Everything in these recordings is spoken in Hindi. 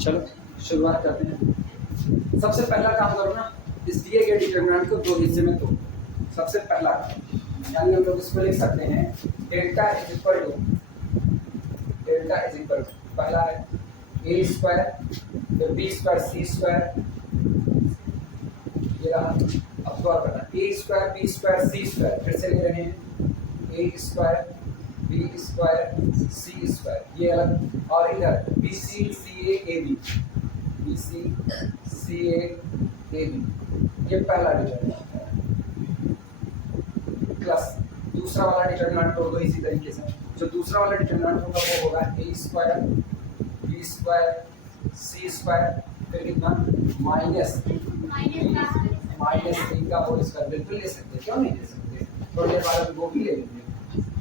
चलो शुरुआत करते हैं। सबसे पहला काम करो ना, इस दिए गए डिटरमिनेंट को दो हिस्से में तोड़ो। सबसे पहला काम, यानी हम लोग इसको लिख सकते हैं डेल्टा इज इक्वल टू पहला है ए स्क्वायर फिर बी स्क्वायर सी स्क्वायर, ये रहा। अब गौर करना, A square B square C square फिर से ले रहे हैं, A square B square C square, ये अलग। और इधर B C C A B, B C C A B, ये पहला डिटरमिनेंट है। प्लस दूसरा वाला डिटरमिनेंट तोड़ दो इसी तरीके से। जो दूसरा वाला डिटरमिनेंट होगा वो होगा ए square B square C square फिर कितना माइनस ए का होल स्क्वायर। बिल्कुल ले सकते, क्यों नहीं ले सकते, थोड़ी देर बाद वो भी ले लेंगे।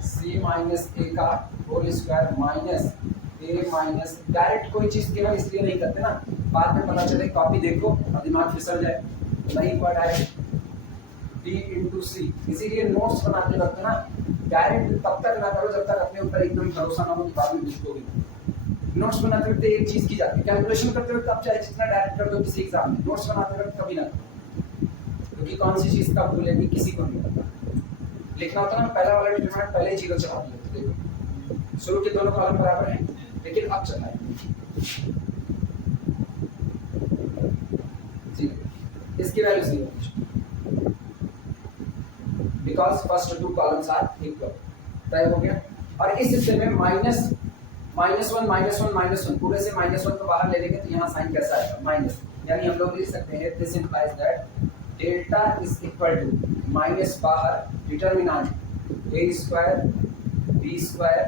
सी माइनस ए का whole square minus A minus, direct कोई चीज केवल इसलिए नहीं करते ना, बाद में पता चले कॉपी देखो और दिमाग फिसल जाए, नहीं हुआ डायरेक्ट बी इंटू सी। इसीलिए नोट्स बनाते वक्त ना डायरेक्ट तब तक ना करो जब तक अपने ऊपर एकदम भरोसा ना हो कि बाद में लिखोगे। नोट्स बनाते वक्त एक चीज की जाती है, कैलकुलेशन करते वक्त आप चाहे जितना डायरेक्ट कर दो किसी एग्जाम में, नोट्स बनाते वक्त कभी ना करो, क्योंकि कौन सी चीज कब भूलेगी किसी को नहीं पता। लिखना होता है ना, पहला वाला डिटरमिनेंट पहले ही जीरो चढ़ा दिया। देखो शुरू के दोनों कॉलम बराबर हैं, लेकिन अब चढ़ाए इसकी value zero, because first two columns are equal. तय हो गया। और इस हिस्से में माइनस वन पूरे से -1 को बाहर ले लेंगे तो यहाँ साइन कैसा आएगा माइनस, यानी हम लोग लिख सकते हैं this implies that delta is equal to minus बाहर determinant A square B square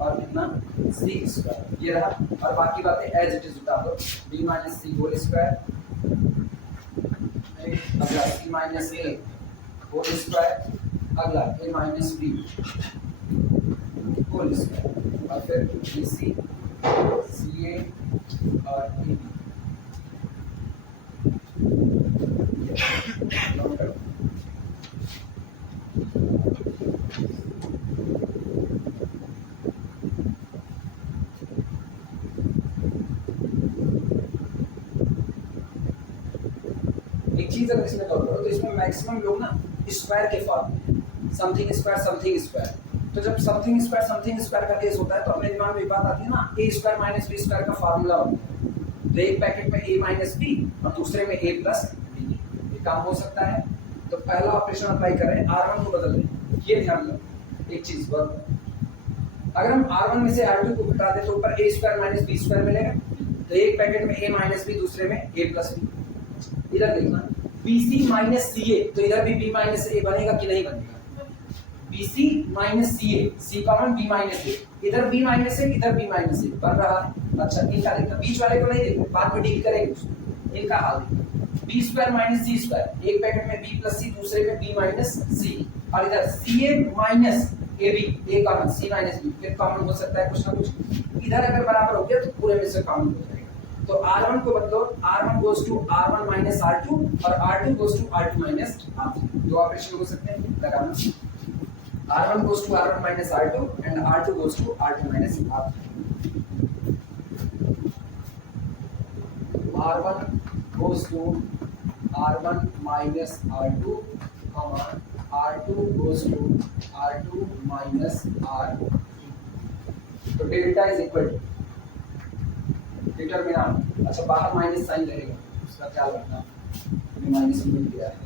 और कितना सी स्क्वायर, ये रहा। और बाकी बातें एज इट इज उतार दो, B minus C whole square, अगला C minus A whole square, अगला ए माइनस बी होल स्क्वायर, और फिर बी सी सी ए और ए बी। एक चीज अगर इसमें गौर करो तो इसमें मैक्सिमम लोग ना स्क्वायर के फॉर्म में समथिंग स्क्वायर, तो जब समथिंग स्क्वायर का केस होता है तो अपने दिमाग में एक बात आती है ना, ए स्क्वायर माइनस बी स्क्वायर का फार्मूला होता है। तो एक पैकेट में ए माइनस बी और दूसरे में ए प्लस बी, ये काम हो सकता है। तो पहला ऑपरेशन अप्लाई करें, R1 को बदल दें। ये ध्यान रखो एक चीज, अगर हम R1 में से R2 को घटा दें तो ऊपर ए स्क्वायर माइनस बी स्क्वायर मिलेगा। तो एक पैकेट में ए माइनस बी, दूसरे में ए प्लस बी। इधर देखना BC माइनस CA, तो इधर भी B माइनस A बनेगा कि नहीं बनेगा, BC minus CA, C common B minus A, इधर B माइनस A इधर B माइनस A बन रहा है। अच्छा इनका देखना, बीच वाले को नहीं देखो, बाद में डील करेंगे उसको। इनका हाल देखो, B square minus C square, एक पैकेट में B प्लस C, दूसरे में B माइनस C, और इधर CA minus AB, A common C minus B, फिर कॉमन हो सकता है कुछ ना कुछ। इधर अगर बराबर हो गया तो पूरे में से कॉमन हो जाएगा। तो R1 को बदलो, R1 goes to R1 minus R2 और R2 goes to R2 minus R3। दो ऑपरेशन हो सकते हैं लगाना, R1 goes to R1 minus R2 and R2 goes to R2 minus R3। R1 goes to R1 minus R2, R2 goes to R2 minus R3। तो delta is equal to determinant, अच्छा बाहर माइनस साइन रहेगा उसका ख्याल रखना, माइनस मिल गया है,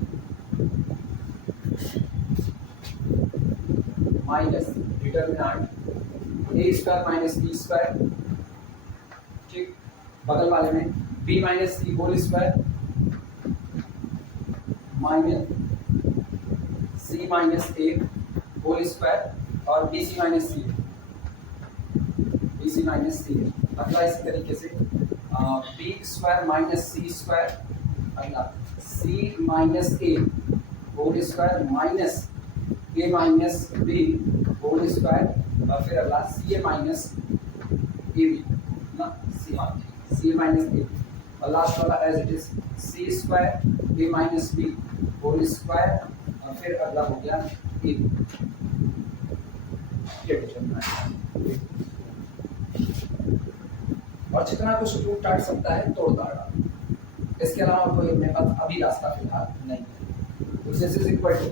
minus determinant A square minus B square, ठीक, बगल वाले में B minus C whole square minus C minus A whole square और B C minus C, BC minus C. अगला इसी तरीके से B square minus C square, अगला C minus A whole square minus A minus B whole square, और फिर अगला सी ए माइनस ए बी ना, सी ए माइनस ए, और लास्ट वाला as it is C square A minus B whole square, और फिर अगला हो गया ए बी। ये डिटरमिनेंट और जितना कुछ टूट टाट सकता है तोड़ ताड़ डालो। इसके अलावा कोई अपने पास अभी रास्ता फिलहाल नहीं है। तो this is equal to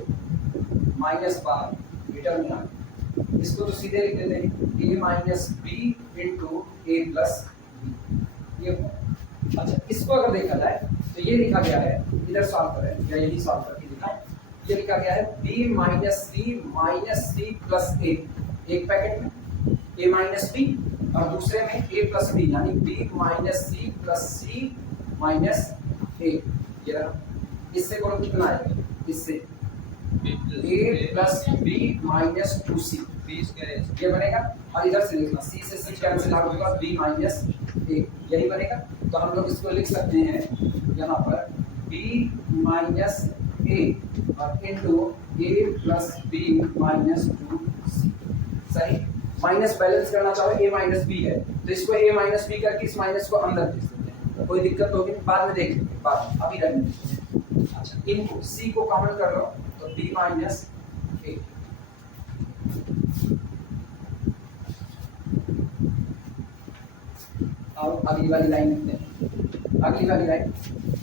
minus bar determinant, इसको तो सीधे लिख देते हैं a minus B into A plus B. ये अच्छा, इसको अगर देखा जाए तो ये लिखा गया है, इधर सॉल्व करें या यही सॉल्व करके दिखाएं। ये लिखा गया है b माइनस सी प्लस ए, एक पैकेट में a माइनस बी और दूसरे में a प्लस बी, यानी b minus C plus C minus A. ये रहा, इससे कौन कितना आएगा, इससे a plus B minus two C ये बनेगा। और इधर से लिखना c से c कैंसिल आउट होगा, b माइनस ए, यही बनेगा। तो हम लोग इसको लिख सकते हैं यहाँ पर b माइनस ए और into a plus B minus two C. सही, माइनस बैलेंस करना चाहो a माइनस बी है तो इसको a माइनस बी करके इस माइनस को अंदर भेज देते हैं, कोई दिक्कत होगी बाद में देख लेंगे, बाद में अभी रखने देते हैं। अच्छा, इनको c को कॉमन कर लो तो b माइनस ए। अब अगली वाली लाइन लिखते हैं, अगली वाली लाइन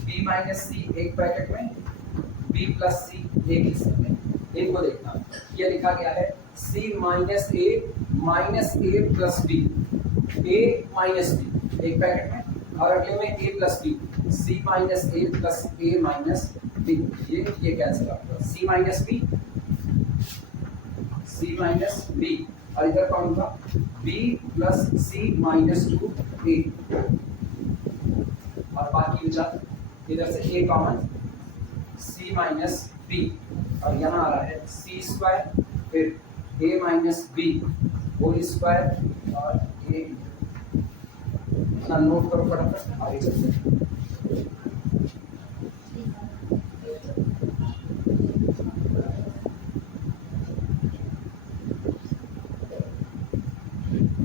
b माइनस सी एक ब्रैकेट में b प्लस सी एक लिख सकते हैं। इनको देखना, ये लिखा गया है c minus a plus b, a minus b एक ब्रैकेट में और अगले में a plus b, c minus a plus a minus b. ये कैंसिल होगा, c माइनस बी और इधर कौन होगा b plus C minus two a. और बाकी बचा इधर से a common, c minus b और यहाँ आ रहा है c स्क्वायर फिर a minus B whole square और a। ना नोट करो फटाफट, आगे चलते हैं।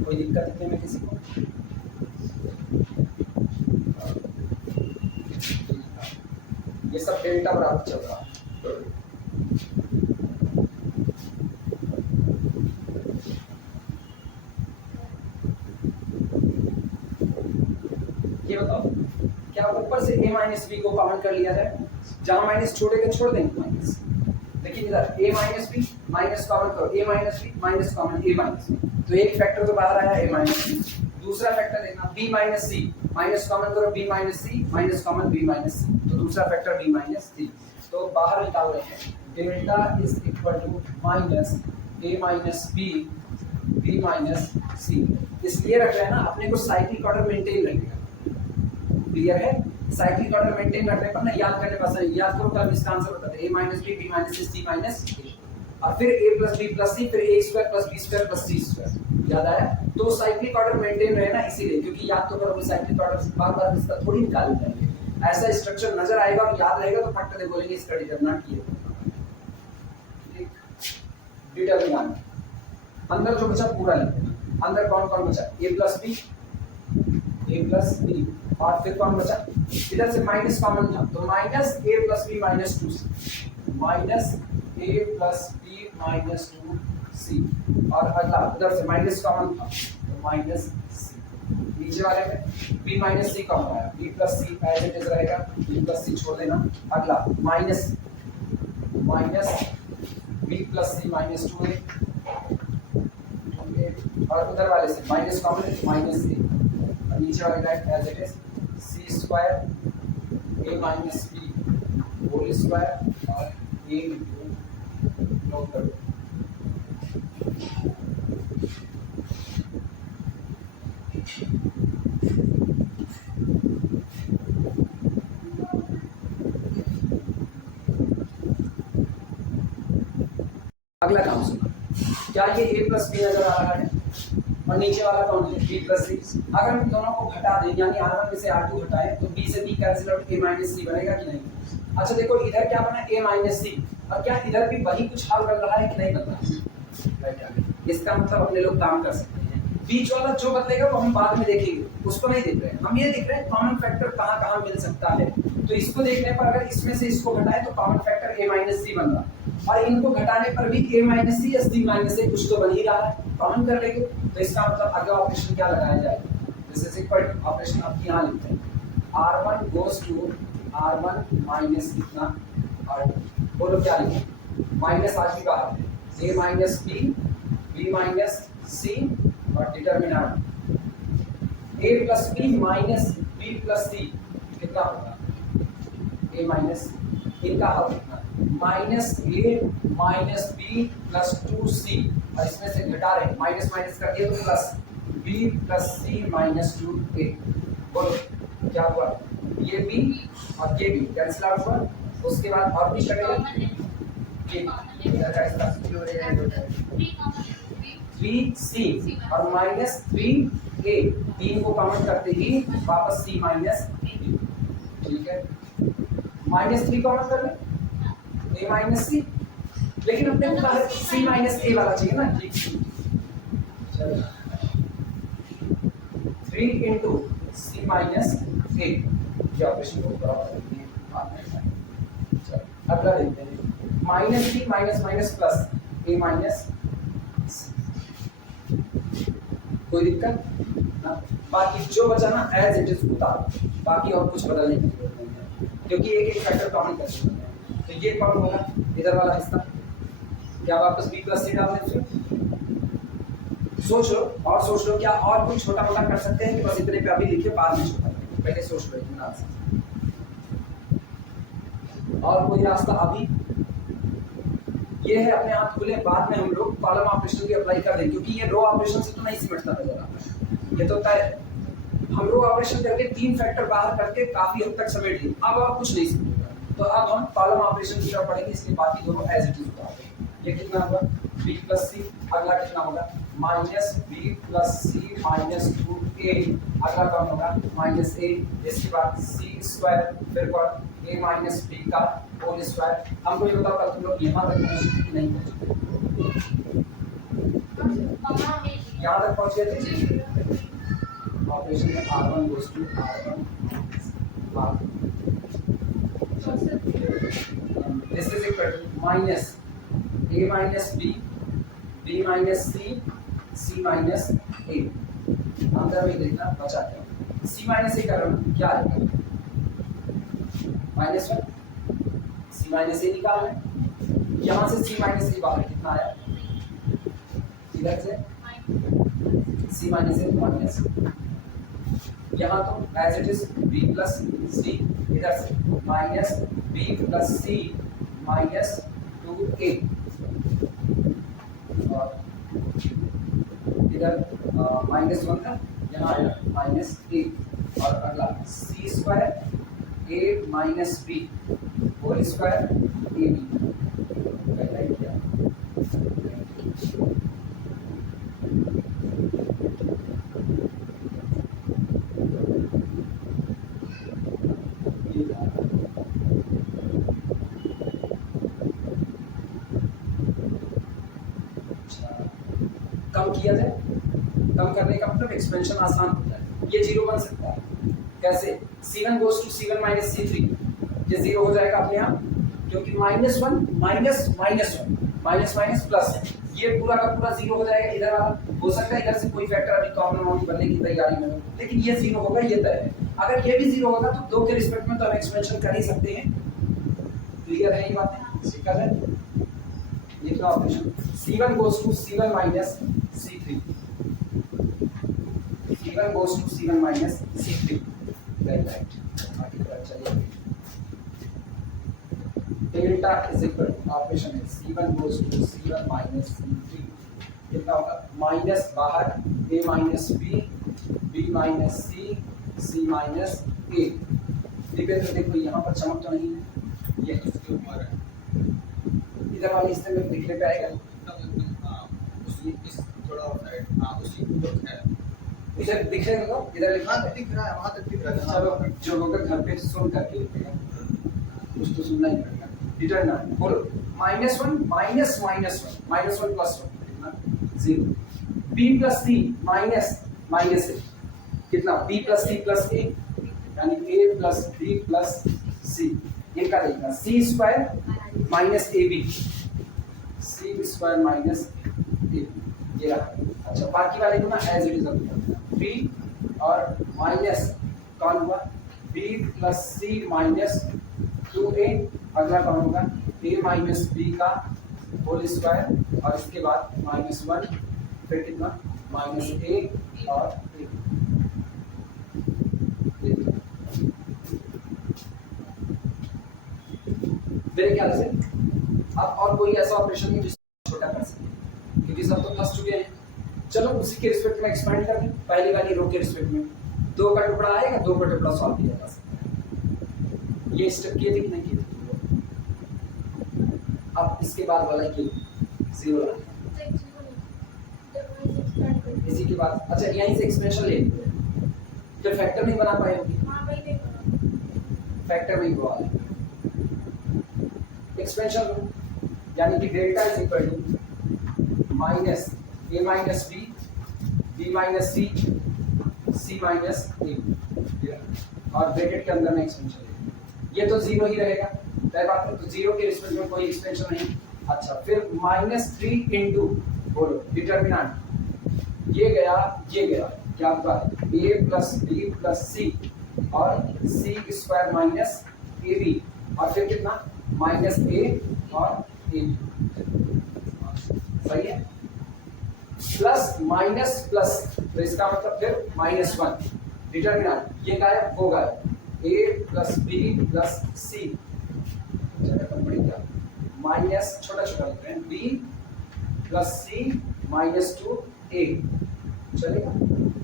कोई दिक्कत नहीं में किसी को? ये सब डेल्टा बराबर चल रहा है। ये बताओ क्या ऊपर से a माइनस बी को कॉमन कर लिया जाए, जहां माइनस छोड़ेगा छोड़ देंगे माइनस, लेकिन इधर a minus b minus common करो, a minus b minus common a minus b, तो एक फैक्टर तो बाहर आया a माइनस बी। दूसरा फैक्टर देखना b माइनस सी माइनस कॉमन करो, b माइनस सी minus common b minus c, तो दूसरा फैक्टर b माइनस सी। तो बाहर निकाल रहे हैं delta is equal to minus a minus b minus c. इसलिए रख रहे हैं ना, अपने को साइक्लिक ऑर्डर मेंटेन रखेगा। क्लियर है, साइक्लिक ऑर्डर मेंटेन रखने पर ना याद करने पास है। याद करो कल इसका आंसर बताते a minus b minus c minus और फिर a plus b plus c फिर a square plus b square plus c square. याद आया? तो साइक्लिक ऑर्डर मेंटेन रहे ना, इसीलिए, क्योंकि याद तो करोगे साइक्लिक ऑर्डर बार बार इसका थोड़ी निकाल लेंगे। ऐसा स्ट्रक्चर नजर आएगा और याद रहेगा तो फट से बोलेंगे इसका डिटरमिनेंट ये। ठीक, डिटरमिनेंट अंदर जो बचा पूरा लिख देना। अंदर कौन कौन बचा, a प्लस b और फिर कौन बचा, इधर से माइनस कॉमन था तो minus a plus b minus 2c, minus a plus b minus 2c और अगला इधर से माइनस कॉमन था तो माइनस c। नीचे वाले में b माइनस c कॉमन आया, b plus c as it is रहेगा, b प्लस c छोड़ देना। अगला minus b plus c minus 2a और उधर वाले से माइनस कॉमन है माइनस a और नीचे वाले का as it is c square a minus b whole square और a नोट करो। अगला काम सुनो, क्या ये a प्लस बी नजर आ रहा है और नीचे वाला कौन है b प्लस सी। अगर हम दोनों को घटा दें यानी r1 में से r2 घटाएं तो b से b cancel out a minus c बनेगा कि नहीं। अच्छा देखो इधर क्या बना a माइनस सी और क्या इधर भी वही कुछ हाल बन रहा है कि नहीं बन रहा है। इसका मतलब अपने लोग काम कर सकते हैं। बीच वाला जो बदलेगा वो हम बाद में देखेंगे, उसको नहीं देख रहे हैं हम, ये देख रहे हैं कॉमन फैक्टर कहाँ कहाँ मिल सकता है। तो इसको देखने पर अगर इसमें से इसको घटाए तो कॉमन फैक्टर a माइनस सी बन रहा और इनको घटाने पर भी a माइनस सी या c माइनस से कुछ तो बन ही रहा है, कॉमन कर लेंगे। तो इसका मतलब अगला ऑपरेशन क्या लगाया जाए, this is equal to operation आपकी यहाँ लिखते हैं R1 goes to R1 minus कितना R2। बोलो क्या लिखें, माइनस आज भी बाहर है, A minus B, B minus C और determinant A plus B minus B plus C कितना होगा, A माइनस, इनका हल कितना minus A minus B plus 2C और इसमें से घटा रहे माइनस माइनस करके तो plus B plus C minus 2A। बोलो क्या हुआ, ये B और ये B कैंसिल आउट हुआ, उसके बाद और भी कटेगा इधर का इसका 3C और माइनस 3A, 3 को कॉमन करते ही वापस C माइनस B। ठीक है, माइनस 3 कॉमन कर ले A माइनस C, लेकिन अपने को बाहर C माइनस A वाला चाहिए ना। चलो 3 इंटू C माइनस A, ये ऑपरेशन को बराबर करेंगे। अगला देखते हैं minus B minus minus plus A minus, कोई दिक्कत ना, बाकी जो बचा ना एज इट इज उतार, बाकी और कुछ बदलने की जरूरत नहीं है क्योंकि एक एक फैक्टर कॉमन कर सकते हैं। तो ये कौन होगा, इधर वाला हिस्सा क्या वापस B प्लस C डाल दें, सोच लो और सोच लो क्या और कुछ छोटा मोटा कर सकते हैं कि बस इतने पे अभी लिखे बाद में छोटा करेंगे, पहले सोच लो इतना से। और कोई रास्ता अभी ये है अपने आप खुले, बाद में हम लोग कॉलम ऑपरेशन भी अप्लाई कर दें क्योंकि ये रो ऑपरेशन से तो नहीं सिमटता नजर आता, ये तो तय है। हम रो ऑपरेशन करके 3 फैक्टर बाहर करके काफी हद तक समेट लिए, अब और कुछ नहीं सिमटेगा, तो अब हम कॉलम ऑपरेशन की तरफ पढ़ेंगे, इसलिए बाकी दोनों एज इट इज उतार देंगे। ये कितना होगा B प्लस C, अगला कितना होगा minus B plus C minus 2A, अगला कौन होगा माइनस A, इसके बाद C स्क्वायर, फिर कौन A माइनस B का होल स्क्वायर। हमको ये बताओ कल तुम लोग यहाँ तक पहुँचे कि नहीं पहुँचे, यहाँ तक पहुँच गए थे ऑपरेशन में R1 goes to R1 this is equal to minus A minus B, B minus C, C minus A। अंदर में देखना बचा क्या, C माइनस A कर रहा हूँ क्या आएगा -1, C माइनस A निकाल है, यहाँ से C माइनस A बाहर कितना आया, इधर से C माइनस A माइनस, यहाँ तो as it is B plus C, इधर से minus B plus C minus 2A, और इधर -1 था, यहाँ आया -8, और अगला C square A minus B whole square AB। कम किया जाए, कम करने का मतलब एक्सपेंशन आसान हो जाए, ये 0 बन सकता है। कैसे, C1 goes to C1 minus C3, ये 0 हो जाएगा अपने आप क्योंकि -1 minus minus 1 minus minus plus, ये पूरा का पूरा 0 हो जाएगा। इधर वाला हो सकता है इधर से कोई फैक्टर अभी कॉमन बनने की तैयारी में हो, लेकिन ये 0 होगा, ये तय है। अगर ये भी 0 होगा तो 2 के रिस्पेक्ट में तो हम एक्सपेंशन कर ही सकते हैं। क्लियर है ये बातें, सीखा जाए लिखना operation C1 goes to C1 minus C3, C1 goes to C1 minus C3, very right। आगे बढ़ चलिए, delta is equal to operation है C1 goes to C1 minus C3, कितना होगा माइनस बाहर A minus B, B minus C, C minus A। Dipendra देखो यहाँ पर चमक तो नहीं है, ये इसके ऊपर है, इधर वाले हिस्से में दिखने पे आएगा, थोड़ा साइड, हाँ उसी ऊपर है, इधर दिख रहा है ना, इधर लिखा है, दिख रहा है, वहां तक दिख रहा है। चलो जो लोग घर पे सुन करके लिखेगा, कुछ तो सुनना ही पड़ेगा। डिटरमिनेंट बोलो -1 माइनस माइनस 1 -1 प्लस 1 कितना 0, B plus C minus minus A कितना B plus C plus A, यानी A plus B plus C, इनका देखना C square minus AB, C square minus A, ये रहा। अच्छा बाकी वाले को ना एज इट इज 3 और माइनस कौन हुआ b प्लस सी माइनस 2a, अगला कौन होगा a माइनस बी का होल स्क्वायर और इसके बाद -1, फिर कितना -a और a। मेरे ख्याल से अब और कोई ऐसा ऑपरेशन नहीं जिसको छोटा कर सके, क्योंकि सब तो फंस चुके हैं। चलो उसी के रिस्पेक्ट में एक्सपेंड कर दें, पहली वाली रो के रिस्पेक्ट में 2 का टुकड़ा आएगा, 2 का टुकड़ा सॉल्व किया जा सकता है। ये स्टेप किए थे कि नहीं किए थे? अब इसके बाद वाला ये 0 लाना, इसी के बाद अच्छा यहीं से एक्सप्रेशन ले लेते हैं, फिर फैक्टर नहीं बना पाएंगे, फैक्टर नहीं हुआ एक्सपेंशन, यानी कि delta is equal to minus a minus b, b minus c, c minus a, और ब्रैकेट के अंदर में एक्सपेंशन है। ये तो 0 ही रहेगा, तय बात है, तो 0 के रिस्पेक्ट में कोई एक्सपेंशन नहीं। अच्छा फिर -3 इंटू बोलो डिटर्मिनेंट, ये गया क्या होगा a plus b plus c और सी स्क्वायर माइनस ए बी, और फिर कितना -a और a, सही है, प्लस माइनस प्लस, तो इसका मतलब फिर -1 डिटर्मिनेंट, ये गायब हो गया, a plus b plus C, minus छोटा छोटा लिख रहे हैं b प्लस सी -2a, चलेगा,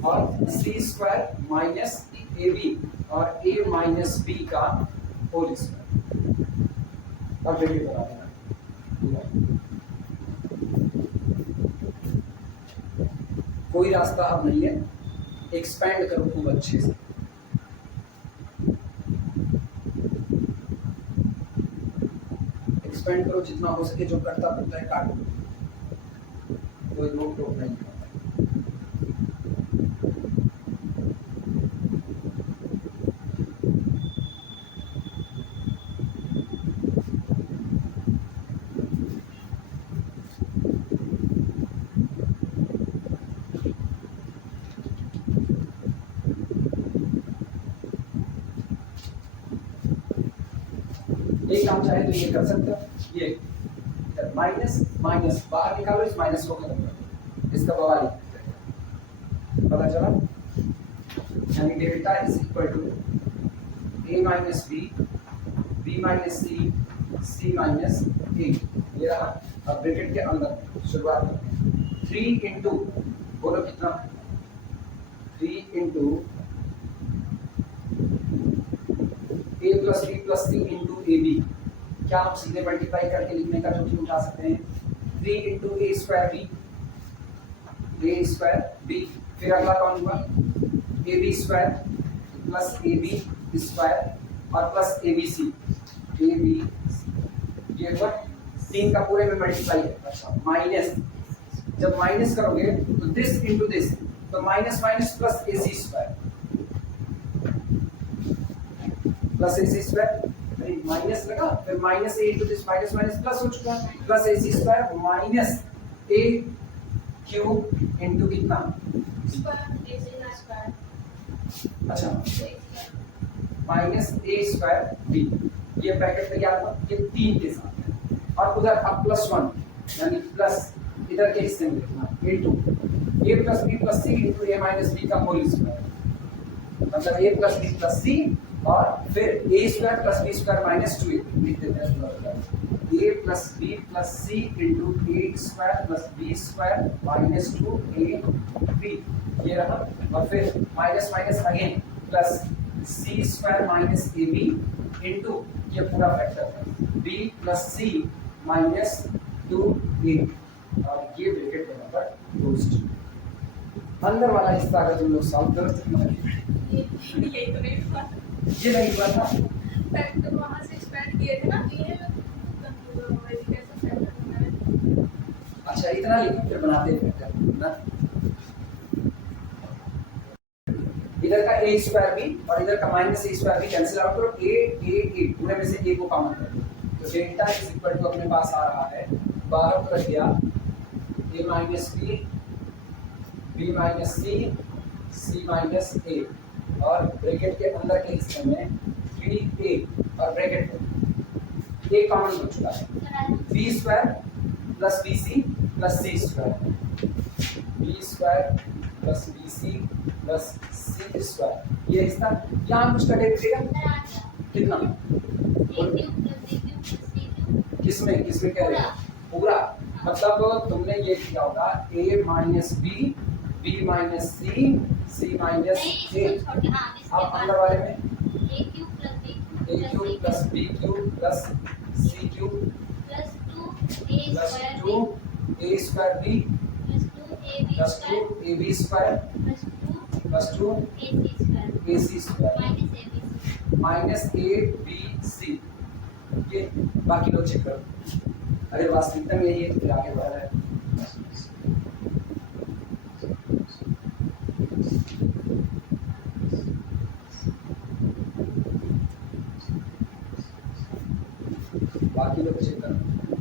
और सी स्क्वायर माइनस ए बी और a माइनस बी का होल स्क्वायर, अब ब्रैकेट बना देना। कोई रास्ता अब नहीं है, एक्सपैंड करो खूब अच्छे से। एक्सपेंड करो जितना हो सके, जो कटता बनता है काटो, कोई रोक टोक नहीं होता। एक काम चाहे तो ये कर सकते हो, ये माइनस माइनस बाहर निकालो, इस माइनस को खत्म कर, इसका बवाल पता चला, यानी delta is equal to a minus b, b minus c, c minus a, ये रहा। अब ब्रैकेट के अंदर शुरुआत करते हैं, 3 इंटू बोलो कितना 3 into a plus b plus c into a b, क्या हम सीधे मल्टीप्लाई करके लिखने का जोखिम उठा सकते हैं, 3 इंटू ए स्क्वायर बी, फिर अगला कौन हुआ a b square plus a b square और plus a b c, A B, ये हुआ 3 का पूरे में मल्टीप्लाई है। अच्छा माइनस, जब माइनस करोगे तो दिस इंटू दिस, तो माइनस माइनस प्लस ए सी स्क्वायर प्लस ए सी स्क्वायर, माइनस लगा, फिर minus A into this, minus minus plus हो चुका, प्लस ए सी स्क्वायर माइनस ए क्यूब इंटू कितना, अच्छा माइनस ए स्क्वायर बी, ये ब्रैकेट तैयार हुआ, ये 3 के साथ है, और उधर अब +1 यानी प्लस इधर के हिस्से में लिखना into a plus b plus c into a minus b का होल स्क्वायर, मतलब a plus b plus c और फिर a square plus b square minus 2a लिख देते हैं, a plus b plus c into a square plus b square minus 2ab, ये रहा, और फिर minus minus again plus c square minus a b into ये पूरा फैक्टर है b प्लस सी माइनस 2a, और ये ब्रैकेट के नंबर क्लोज्ड। अंदर वाला हिस्सा अगर तुम लोग सॉल्व करो तो ये तो नहीं हुआ, ये नहीं हुआ था, फैक्टर वहां से एक्सपेंड किए थे ना, ये कैसे फैक्टर बनाया। अच्छा इतना लिखो फिर बनाते हैं फैक्टर ना, इधर का a स्क्वायर भी और इधर का माइनस a स्क्वायर भी कैंसिल आउट करो, a पूरे में से a को कॉमन कर दो, तो डेल्टा इज इक्वल टू अपने पास आ रहा है, बाहर उतर गया a minus b, b minus c, c minus ए और ब्रैकेट के अंदर के हिस्से में 3a और ब्रैकेट में a कॉमन हो चुका है b square plus bc plus c square b square plus bc plus c square ये हिस्सा यहाँ कुछ कटेगा कितना किसमें किसमें कह रहे हैं पूरा मतलब तुमने ये किया होगा a minus b b minus c c minus a अब अंदर वाले में a cube plus b cube plus c cube plus 2a square b plus 2ab square plus 2ac square minus a b c. ये बाकी लोग चेक करो। अरे वास्तविकता में यही है, फिर आगे बढ़ रहा है। बाकी लोग चेक करो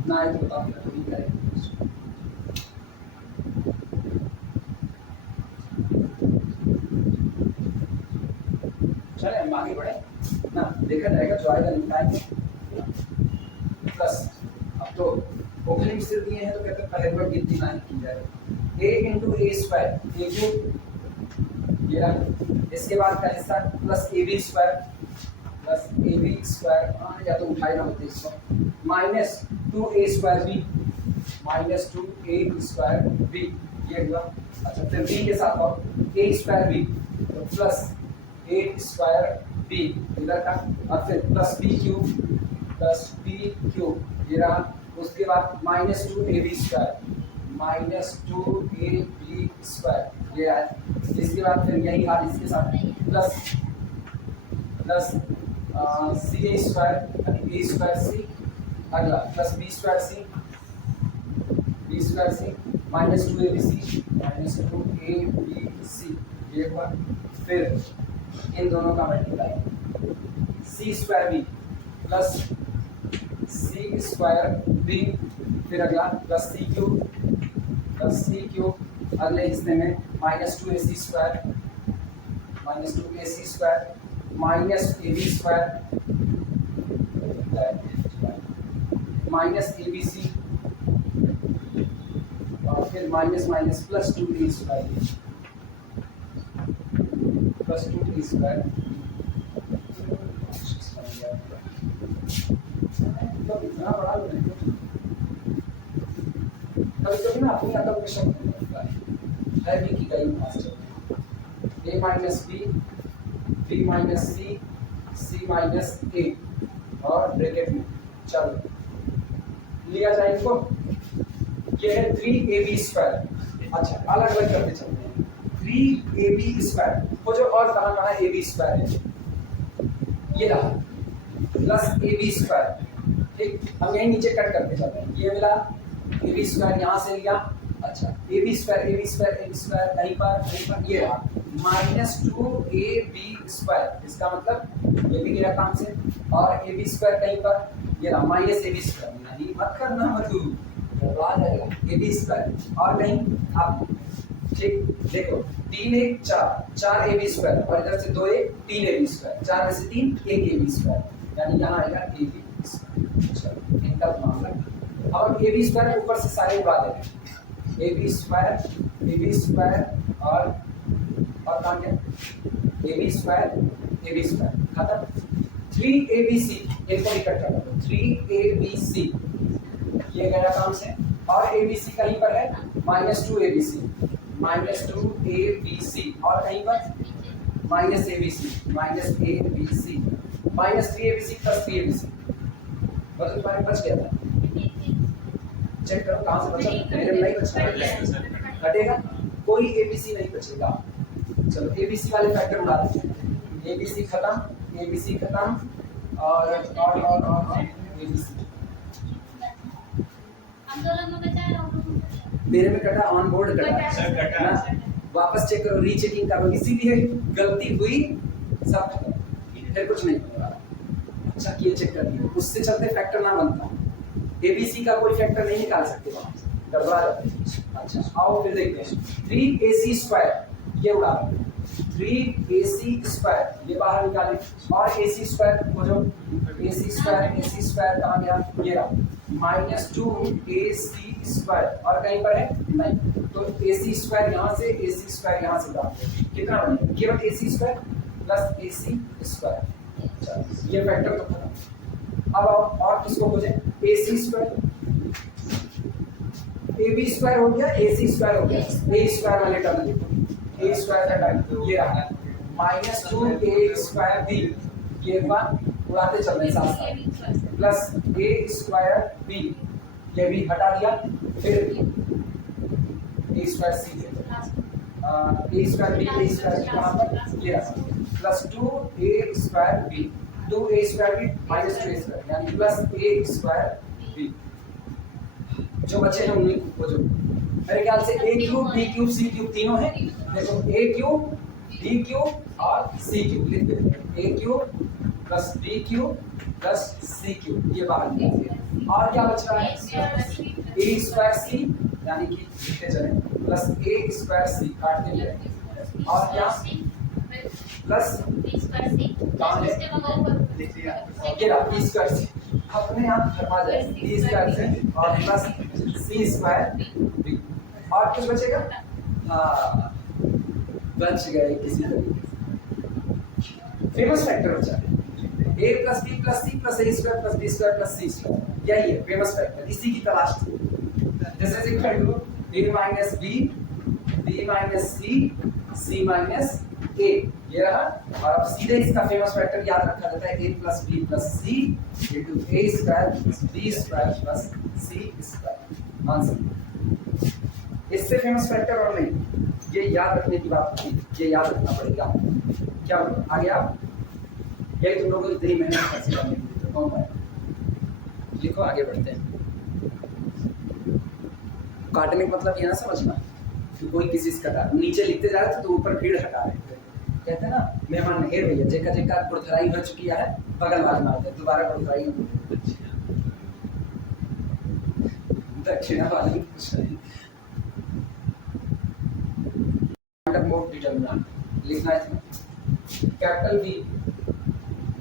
ना है तो बताओ क्या नहीं करें। चले हम आगे बढ़े ना, देखा जाएगा जो आएगा निकालेंगे प्लस। अब तो ओपनिंग सिर्फ दिए हैं तो कहते हैं पहले वर्ड गिनती ना की जाए a into A square A cube ये रहा, इसके बाद का हिस्सा प्लस ए बी स्क्वायर या तो उठाए ना होते इसको minus 2a square b minus 2a square b ये हुआ। अच्छा फिर b के साथ और a स्क्वायर बी तो प्लस a स्क्वायर बी इधर का और फिर प्लस b क्यूब ये रहा। उसके बाद माइनस 2ab स्क्वायर ये आया। इसके बाद फिर यही हाल इसके साथ plus plus c a square यानी ए स्क्वायर सी अगला plus b square c minus 2ab c ये हुआ। फिर इन दोनों का multiply c square b plus c square b फिर अगला प्लस सी क्यूब अगले हिस्से में minus 2ac square minus a b square minus a b c और फिर minus minus plus 2a square plus 2a square. तो इतना बड़ा कभी ना अपनी अकल में शब्द है बी की कई master a minus b minus C minus ए और ब्रैकेट में चलो लिया जाए इनको। ये है 3ab स्क्वायर। अच्छा अलग अलग करते चलते हैं 3ab स्क्वायर वो जो और कहाँ ab स्क्वायर है ये रहा प्लस ab स्क्वायर। ठीक हम यही नीचे कट करते चलते हैं। ये मिला ab स्क्वायर यहाँ से लिया। अच्छा ab स्क्वायर कहीं पर ये रहा माइनस 2ab स्क्वायर इसका मतलब ये भी गया काम से और ab स्क्वायर कहीं पर ये रहा माइनस ab स्क्वायर नहीं मत करना मधु आ जाएगा ab स्क्वायर और कहीं आप ठीक देखो 3 1 4 ab स्क्वायर और इधर से 2 1 3 ab स्क्वायर 4 में से 3 1 ab स्क्वायर यानी यहाँ आएगा ab स्क्वायर। चलो इनका मामला और ab स्क्वायर ऊपर से सारे उड़ा देंगे ab स्क्वायर और कहाँ क्या ab स्क्वायर खत्म। 3abc इनको इकट्ठा कर दो 3abc ये गया काम से और abc कहीं पर है माइनस 2abc और कहीं पर minus abc minus 3abc plus 3abc बस तुम्हारे बच गया था। चेक करो कहाँ से बचा मेरे में नहीं बचा घटेगा कोई abc नहीं बचेगा। चलो abc वाले फैक्टर उड़ा देते हैं abc खत्म और abc मेरे में कटा ऑन बोर्ड कटा ना वापस चेक करो रीचेकिंग करो इसीलिए गलती हुई सब खत्म फिर कुछ नहीं होगा। अच्छा किए चेक कर दिया उससे चलते फैक्टर ना बनता abc का कोई फैक्टर नहीं निकाल सकते वहां से गड़बड़ा जाते। अच्छा आओ फिर देखते हैं 3ac स्क्वायर ये उड़ा 3ac स्क्वायर ये बाहर निकालें और ac स्क्वायर वो जो ac स्क्वायर कहाँ गया ये रहा -2ac स्क्वायर और कहीं पर है नहीं तो ac स्क्वायर यहाँ से ac स्क्वायर यहाँ से प्राप्त कितना बनेगा केवल ac square plus ac square ये फैक्टर तो खत्म। अब और किसको खोजें ac स्क्वायर ab स्क्वायर हो गया ac स्क्वायर हो गया a स्क्वायर वाले टर्म लिखो a स्क्वायर का टाइम ये रहा -2a स्क्वायर b ये वन उड़ाते चल रहे साथ साथ प्लस a स्क्वायर b ये भी हटा दिया फिर a square c a square b a square कहाँ पर ये रहा plus 2a square b 2a square b minus 2a square यानी प्लस a स्क्वायर b जो बचे हैं उन्हीं वो जो मेरे ख्याल से a cube b cube c cube तीनों हैं देखो a क्यूब b क्यूब और c क्यूब लिख देते हैं a cube plus b cube plus c cube ये बाहर निकाल और क्या बच रहा है a स्क्वायर c यानी कि लिखते चलें प्लस a स्क्वायर c काटते जाएं और क्या प्लस कहाँ है ये रहा b स्क्वायर c अपने आप घटा जाए b स्क्वायर से और प्लस c स्क्वायर b और कुछ बचेगा हाँ बच गए किसी तरीके फेमस फैक्टर बचा है a plus b plus c plus a square plus b square plus c square यही है फेमस फैक्टर इसी की तलाश थी this is equal to a minus b b minus c c minus a ये रहा और अब सीधे इसका फेमस फैक्टर याद रखा जाता है a plus b plus c into a square plus b square plus c square answer इससे फेमस फैक्टर और नहीं ये याद रखने की बात होती ये याद रखना पड़ेगा क्या आगे आप यही तुम लोगों को इतनी मेहनत कैसे करने की तो कौन पाए लिखो आगे बढ़ते हैं काटने का मतलब ये ना समझना कि कोई किसी से कटा नीचे लिखते जा रहे थे तो ऊपर भीड़ हटा रहे थे कहते हैं ना मेहमान हेर भैया जेका जेका पुरथराई हो चुकी है बगल वाले मारते दोबारा पुरथराई दक्षिणा वाली मोड डिटरमिनेंट लिखना है इसमें capital V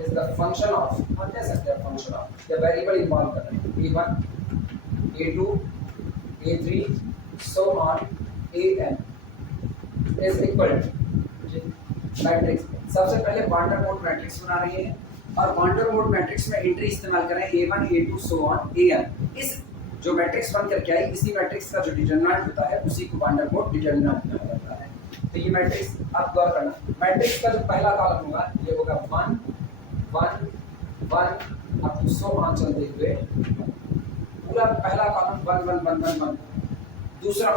is the function of हम कह सकते हैं function of the variable involved कर रहे हैं A1 A2 A3 so on AN is equal to matrix सबसे पहले वांडर मोड मैट्रिक्स बना रहे हैं और वांडर मोड मैट्रिक्स में एंट्री इस्तेमाल कर रहे हैं A1 A2 so on AN इस जो मैट्रिक्स बन करके आई इसी मैट्रिक्स का जो डिटरमिनेंट होता है उसी को वांडर मोड डिटरमिनेंट कहा जाता है तो ये मैट्रिक्स आप गौर करना मैट्रिक्स का जो पहला कॉलम होगा ये होगा 1 1 1 अप टू सो ऑन चलते हुए पूरा पहला कॉलम 1 1 1 1 1 दूसरा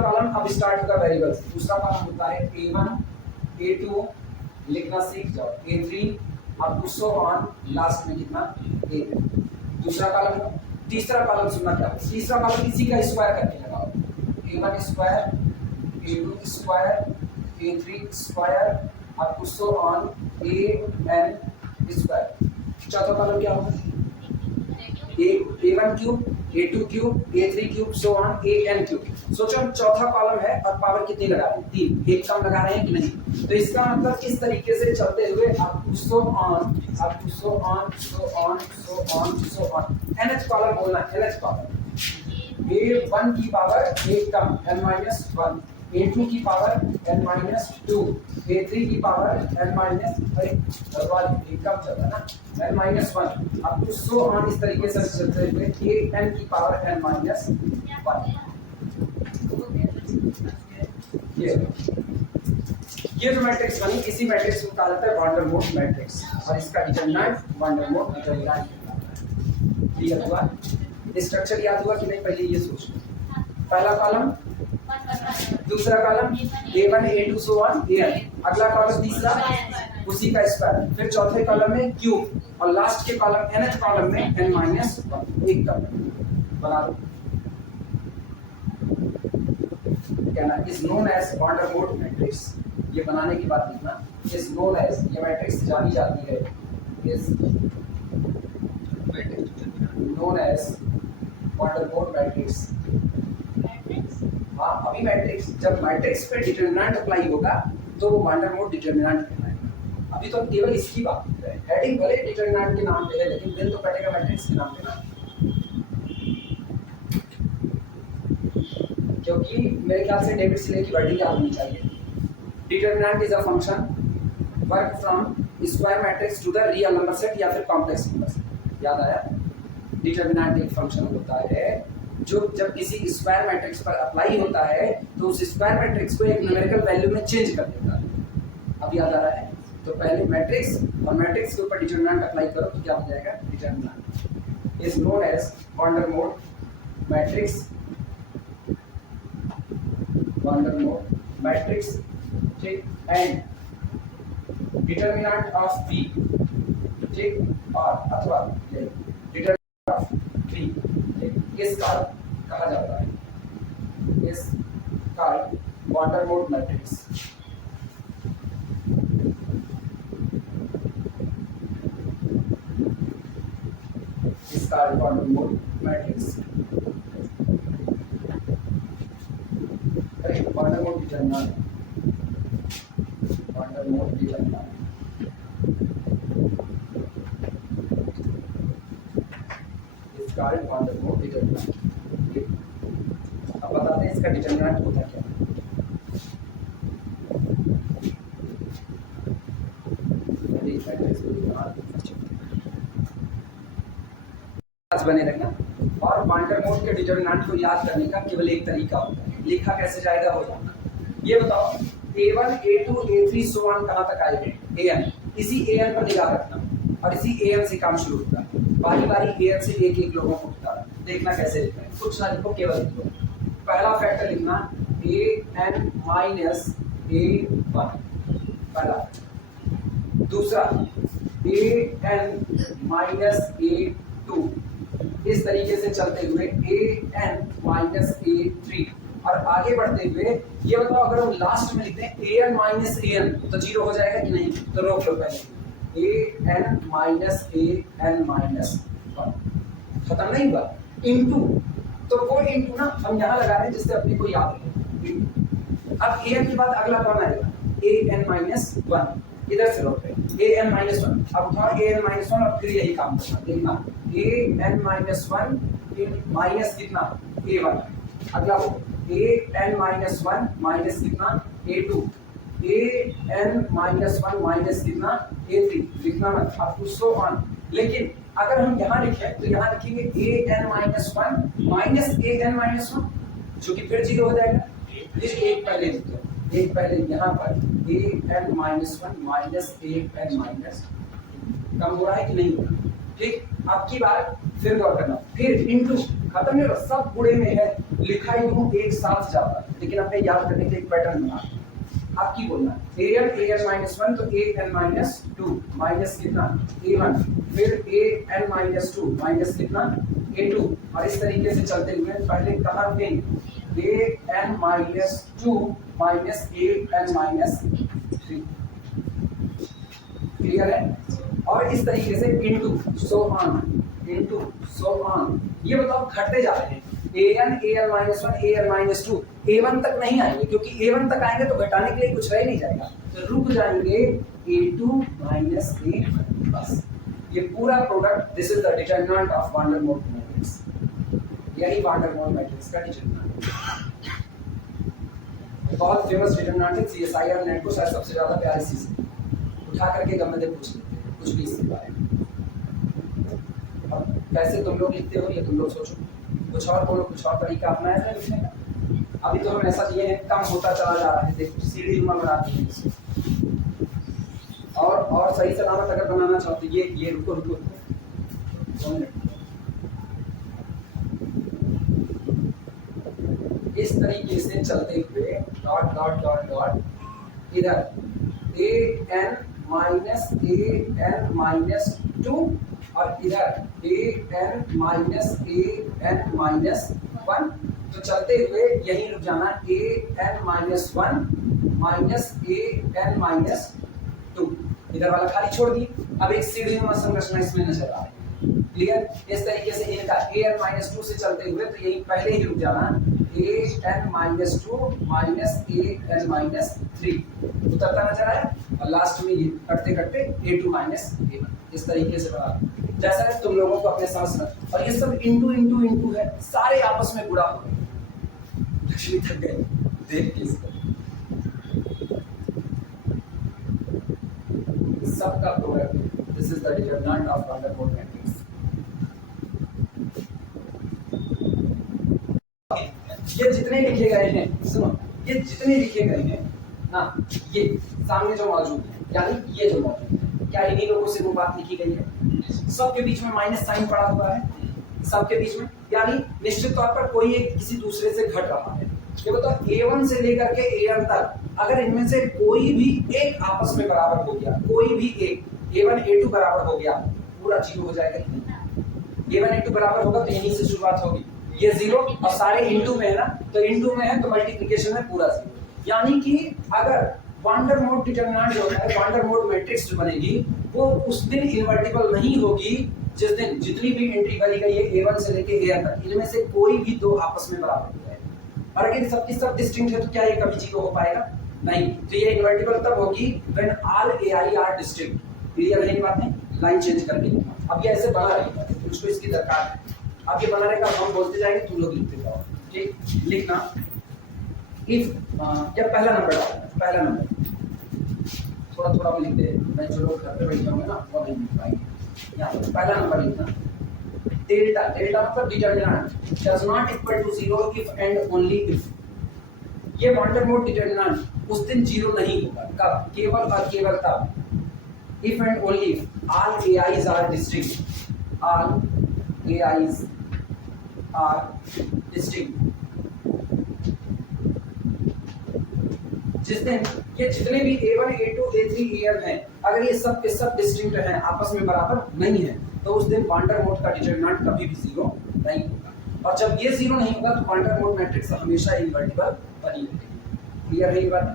कॉलम अब स्टार्ट होगा वेरिएबल्स दूसरा कॉलम होता है A1 A2 लिखना सीख जाओ A3 up to so on last में कितना A दूसरा कॉलम तीसरा कॉलम सुनना क्या तीसरा कॉलम इसी का स्क्वायर करके लगाओ A1 square A2 square A3 square up to so on AN square चौथा कॉलम क्या होगा A1 cube A2 cube A3 cube so on AN cube सोचो हम चौथा कॉलम है और पावर कितनी लगा रहे हैं 3 एक कम लगा रहे हैं कि नहीं तो इसका मतलब इस तरीके से चलते हुए up to so on up to so on so on so on so on nth column बोलना nth कॉलम A1 की पावर एक कम n-1 A2 की पावर n-2 A3 की पावर n-1 एक कम चलता है ना n-1 अब तो सो ऑन इस तरीके से चलते हुए n की पावर n-1 ये जो मैट्रिक्स बनी इसी मैट्रिक्स को कहा जाता है वांडर मोड मैट्रिक्स और इसका determinant wander mode determinant clear हुआ स्ट्रक्चर याद हुआ कि नहीं पहले ये सोच पहला कॉलम दूसरा column A1 A2 so on AN अगला कॉलम तीसरा उसी का स्क्वायर फिर चौथे कॉलम में क्यूब और लास्ट के कॉलम nth कॉलम में n-1 एक टर्म बना लो कहना is known as Vandermonde matrix ये बनाने के बाद लिखना इज नोन एज ये मैट्रिक्स जानी जाती है is known as Vandermonde matrix हाँ अभी मैट्रिक्स जब मैट्रिक्स पे डिटरमिनेंट अप्लाई होगा तो वो वांडर मोड डिटर्मिनेंट कहलाएगा। अभी तो हम केवल इसकी बात कर रहे हैं, हेडिंग भले डिटर्मिनेंट के नाम पे है लेकिन दिन तो कटेगा मैट्रिक्स के नाम पे ना, क्योंकि मेरे ख्याल से डेविड सिले की वर्डिंग याद होनी चाहिए। Determinant is a function work from square matrix to the real number set या फिर कॉम्प्लेक्स नंबर सेट। याद आया? डिटर्मिनेंट एक फंक्शन होता है जो जब किसी स्क्वायर मैट्रिक्स पर अप्लाई होता है तो उस स्क्वायर मैट्रिक्स को एक न्यूमेरिकल वैल्यू में चेंज कर देता है। अब याद आ रहा है? तो पहले मैट्रिक्स और मैट्रिक्स के ऊपर डिटर्मिनेंट अप्लाई करो तो क्या हो जाएगा? Determinant is known as Vandermonde matrix, Vandermonde matrix, ठीक, एंड डिटर्मिनेंट ऑफ V, ठीक, और अथवा डिटर्मिनेंट ऑफ V, ठीक, इस कारण कहा जाता है, इस कारण वांडर मोड मैट्रिक्स। इस कारण wander mode matrix, correct, wander mode determinant, wander mode determinant, इस कारण वांडर मोड डिटर्मिनेंट। अब बताते हैं इसका डिटर्मिनेंट होता क्या है। बने रहना। और वांडर मोड के डिटर्मिनेंट को याद करने का केवल एक तरीका होता है, लिखा कैसे जाएगा हो जाना। ये बताओ A1 A2 A3 so on कहां तक आएंगे? AN, इसी AN पर निगाह रखना और इसी AN से काम शुरू होता है। बारी बारी AN से एक एक लोगों को उठा देखना कैसे लिखना है, कुछ ना लिखो, केवल लिखो। पहला फैक्टर लिखना AN माइनस A1, पहला। दूसरा AN माइनस A2, इस तरीके से चलते हुए AN माइनस A3, और आगे बढ़ते हुए ये बताओ अगर हम लास्ट में लिखते हैं AN माइनस AN तो जीरो हो जाएगा कि नहीं? तो रोक लो पहले, AN माइनस AN माइनस 1, खत्म नहीं हुआ, इनटू, तो वो इनटू ना हम यहाँ लगा रहे हैं जिससे अपने को याद है। अब AN के बाद अगला कौन आएगा? AN माइनस 1, इधर से रोक रहे AN माइनस 1, अब उठाओ AN माइनस 1 और फिर यही काम करना, देखना AN माइनस 1 माइनस कितना? A1, अगला वो AN माइनस 1 माइनस कितना? A2, AN माइनस 1 माइनस कितना? A3, लिखना मत, अब सो ऑन। लेकिन अगर हम यहाँ लिखें तो यहाँ लिखेंगे AN minus 1 minus AN minus 1, जो कि फिर जीरो हो जाएगा। फिर एक पहले लिख दो, एक पहले यहाँ पर AN minus 1 minus AN minus, कम हो रहा है कि नहीं हो रहा? ठीक, अब की बार फिर गौर करना, फिर इनटू, खत्म नहीं, सब बुरे में है, लिखा ही हूँ एक साथ जाता, लेकिन अपने याद करने के एक पैटर्न बना। आपकी बोलना AN माइनस 1 तो AN माइनस 2 माइनस कितना? A1, फिर AN माइनस 2 माइनस कितना? A2, और इस तरीके से चलते हुए पहले कहाँ रुकेंगे? AN minus 2 minus AN minus 3, clear है? और इस तरीके से into so on, into so on. ये बताओ घटते जा रहे हैं, AN minus 1 AN minus 2 A1 तक नहीं आएंगे, क्योंकि A1 तक आएंगे तो घटाने के लिए कुछ रह नहीं जाएगा, तो रुक जाएंगे A2 माइनस A1, बस। ये पूरा product, this is the determinant of wander mode matrix, यही वांडर मोड मैट्रिक्स का डिटर्मिनेंट। बहुत फेमस डिटर्मिनेंट है, CSIR नेट को शायद सबसे ज्यादा प्यारी चीज है, उठा करके गमले पूछ लेते हैं कुछ भी इसके बारे में। अब कैसे तुम लोग लिखते हो ये तुम लोग सोचो, कुछ और बोलो, कुछ और तरीका अपनाया जाए लिखने का। अभी तो हम ऐसा किए हैं, कम होता चला जा रहा है, देखो सीढ़ी नुमा बना दी है इसको। और सही सलामत अगर बनाना चाहते ये रुको रुको रुको 2 मिनट, इस तरीके से चलते हुए डॉट डॉट डॉट डॉट इधर AN माइनस AN माइनस 2 और इधर AN माइनस AN माइनस 1, तो चलते हुए यहीं रुक जाना AN minus 1 minus AN minus 2, इधर वाला खाली छोड़ दी। अब एक सीढ़ीनुमा संरचना इसमें नजर आ रही है, क्लियर? इस तरीके से इनका AN माइनस 2 से चलते हुए तो यही पहले ही रुक जाना an minus 2 minus an minus 3 उतरता नजर आया, और लास्ट में ये कटते कटते a2 माइनस a1 इस तरीके से बना। जैसा है तुम लोगों को अपने सांस में, और ये सब इंटू इंटू इंटू है, सारे आपस में गुणा हो गए। लक्ष्मी थक गई देख के इसको, सबका product, this is the determinant of Vandermonde matrix. ये जितने लिखे गए हैं, सुनो, ये जितने लिखे गए हैं ना, ये सामने जो मौजूद है, यानी ये जो मौजूद है, क्या इन्हीं लोगों से वो बात लिखी गई है? सबके बीच में माइनस साइन पड़ा हुआ है, सबके बीच में, यानी निश्चित तौर पर कोई एक किसी दूसरे से घट रहा है। ये बताओ a1 से लेकर के an तक, अगर इनमें से कोई भी एक आपस में बराबर हो गया, कोई भी एक, a1 a2 बराबर हो गया, पूरा जीरो हो जाएगा कि नहीं? a1 a2 बराबर होगा तो यहीं से शुरुआत होगी, ये जीरो, और सारे इनटू में है ना, तो इनटू में है तो मल्टीप्लिकेशन में पूरा जीरो। यानी कि अगर वंडरमोड डिटरमिनेंट जो है, वंडरमोड मैट्रिक्स जो बनेगी, वो उस दिन इनवर्टिबल नहीं होगी जिस दिन जितनी भी एंट्री करी गई है a1 से लेके an तक, इनमें से कोई भी दो आपस में बराबर हो जाए। और अगर सबकी सब डिस्टिंक्ट है तो क्या ये कभी जीरो हो पाएगा? नहीं। तो ये इनवर्टिबल तब होगी when all ai are distinct. Clear है ये बातें? लाइन चेंज करके लिखना। अब ये ऐसे बना रहेगा, मुझको इसकी दरकार है। अब ये बना रहेगा, हम बोलते जाएंगे, तुम लोग लिखते जाओ। ठीक, लिखना इफ, क्या पहला नंबर डालना, पहला नंबर थोड़ा थोड़ा लिख दे, मैं जो लोग घर पे बैठे होंगे ना वो नहीं लिख पाएंगे। यहाँ पर पहला नंबर लिखना, डेल्टा, डेल्टा मतलब determinant does not equal to zero if and only if. ये वंडरमोड डिटरमिनेंट उस दिन जीरो नहीं होगा, कब? केवल और केवल तब, if and only if all ai's are distinct, all ai's are distinct. जिस दिन ये जितने भी a1 a2 a3 an हैं, अगर ये सब के सब डिस्टिंक्ट हैं, आपस में बराबर नहीं है, तो उस दिन वंडरमोड का डिटरमिनेंट कभी भी जीरो नहीं होगा। और जब ये जीरो नहीं होगा तो वंडरमोड मैट्रिक्स हमेशा इनवर्टिबल बनी रहेगी। क्लियर है ये बात?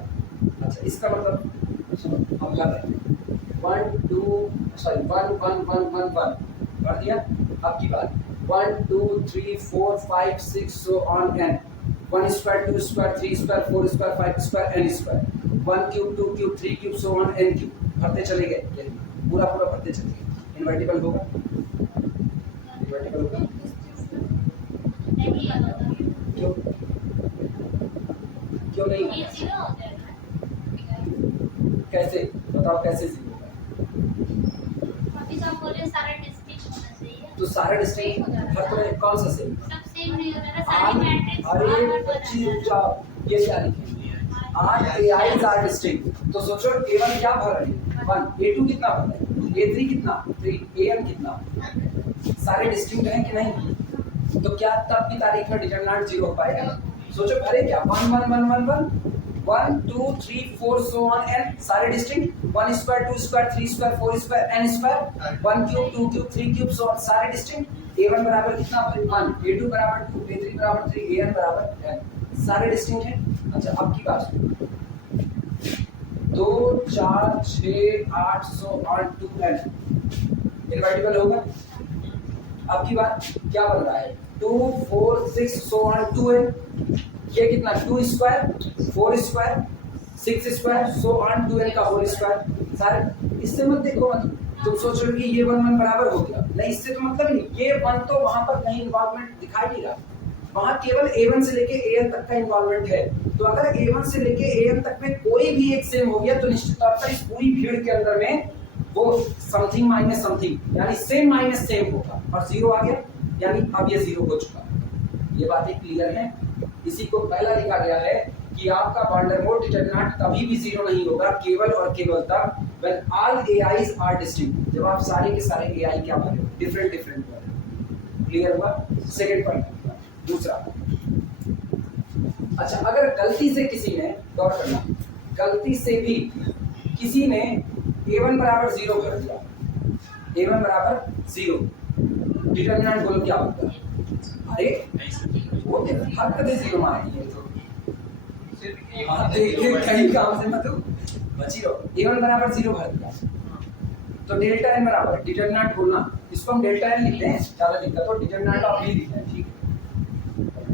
अच्छा, इसका मतलब सुनो, हम कर रहे हैं 1 2 सॉरी 1 1 1 1 1 कर दिया। अब की बात 1 2 3 4 5 6 so on n, 1 square 2 square 3 square 4 square 5 square n square, 1 cube 2 cube 3 cube so on n cube, भरते चले गए, पूरा पूरा भरते चले गए। इनवर्टिबल होगा? इनवर्टिबल होगा? क्यों? क्यों नहीं? कैसे बताओ, कैसे जीरो होगा? तो सारा डिस्ट्रिक्ट हर तरह कौन सा सेम? अरे बच्ची रुक जाओ, ये क्या लिखेंगे? Are ai's are distinct. तो सोचो a1 क्या भर रही है? 1, a2 कितना भर रहा है? a3 कितना? 3, an कितना? सारे डिस्टिंक्ट हैं कि नहीं? तो क्या तब की तारीख में डिटरमिनेंट जीरो हो पाएगा? सोचो भरे क्या? 1 1 1 1 1 1 2 3 4 so on n, सारे distinct, 1 square 2 square 3 square 4 square n square, 1 cube 2 cube 3 cube so on, सारे डिस्टिंक्ट। a1 बराबर कितना? 1, a2 बराबर 2, a3 बराबर 3, an बराबर n, सारे डिस्टिंक्ट हैं। अच्छा, अब की बात 2 4 6 8 so on 2n इनवर्टिबल होगा? अब की बात क्या बन रहा है? 2 4 6 so on 2n, ये कितना? 2 square 4 square 6 square so on 2n का होल स्क्वायर। सारे इससे मत देखो, मत तुम सोच रहे हो कि ये 1 1 बराबर हो गया, नहीं, इससे तो मतलब नहीं। ये 1 तो वहां पर कहीं इन्वॉल्वमेंट दिखाई नहीं रहा, वहां केवल a1 से लेके an तक का इन्वॉल्वमेंट है। तो अगर a1 से लेके an तक में कोई भी एक सेम हो गया तो निश्चित तौर पर इस पूरी भीड़ के अंदर में वो समथिंग माइनस समथिंग, यानी सेम माइनस सेम होगा, और जीरो आ गया, यानी अब ये जीरो हो चुका। ये बातें क्लियर है? इसी को पहला लिखा गया है कि आपका वंडरमोड डिटरमिनेंट कभी भी जीरो नहीं होगा, केवल और केवल तब when all ai's are distinct, जब आप सारे के सारे ai क्या भरे? डिफरेंट डिफरेंट भरे। क्लियर हुआ? Second point. दूसरा, अच्छा, अगर गलती से किसी ने, गौर करना, गलती से भी किसी ने a1 बराबर 0 भर दिया, a1 बराबर 0, डिटरमिनेंट बोलो क्या होता है? अरे वो हर कदे 0 मानेगी है, तो देखिए कहीं काम से मत बची रहो। a1 बराबर 0 भर दिया तो डेल्टा n बराबर, डिटरमिनेंट बोलना, इसको हम डेल्टा n लिखते हैं, ज्यादा दिक्कत तो डिटरमिनेंट आप भी लिखते हैं, ठीक है?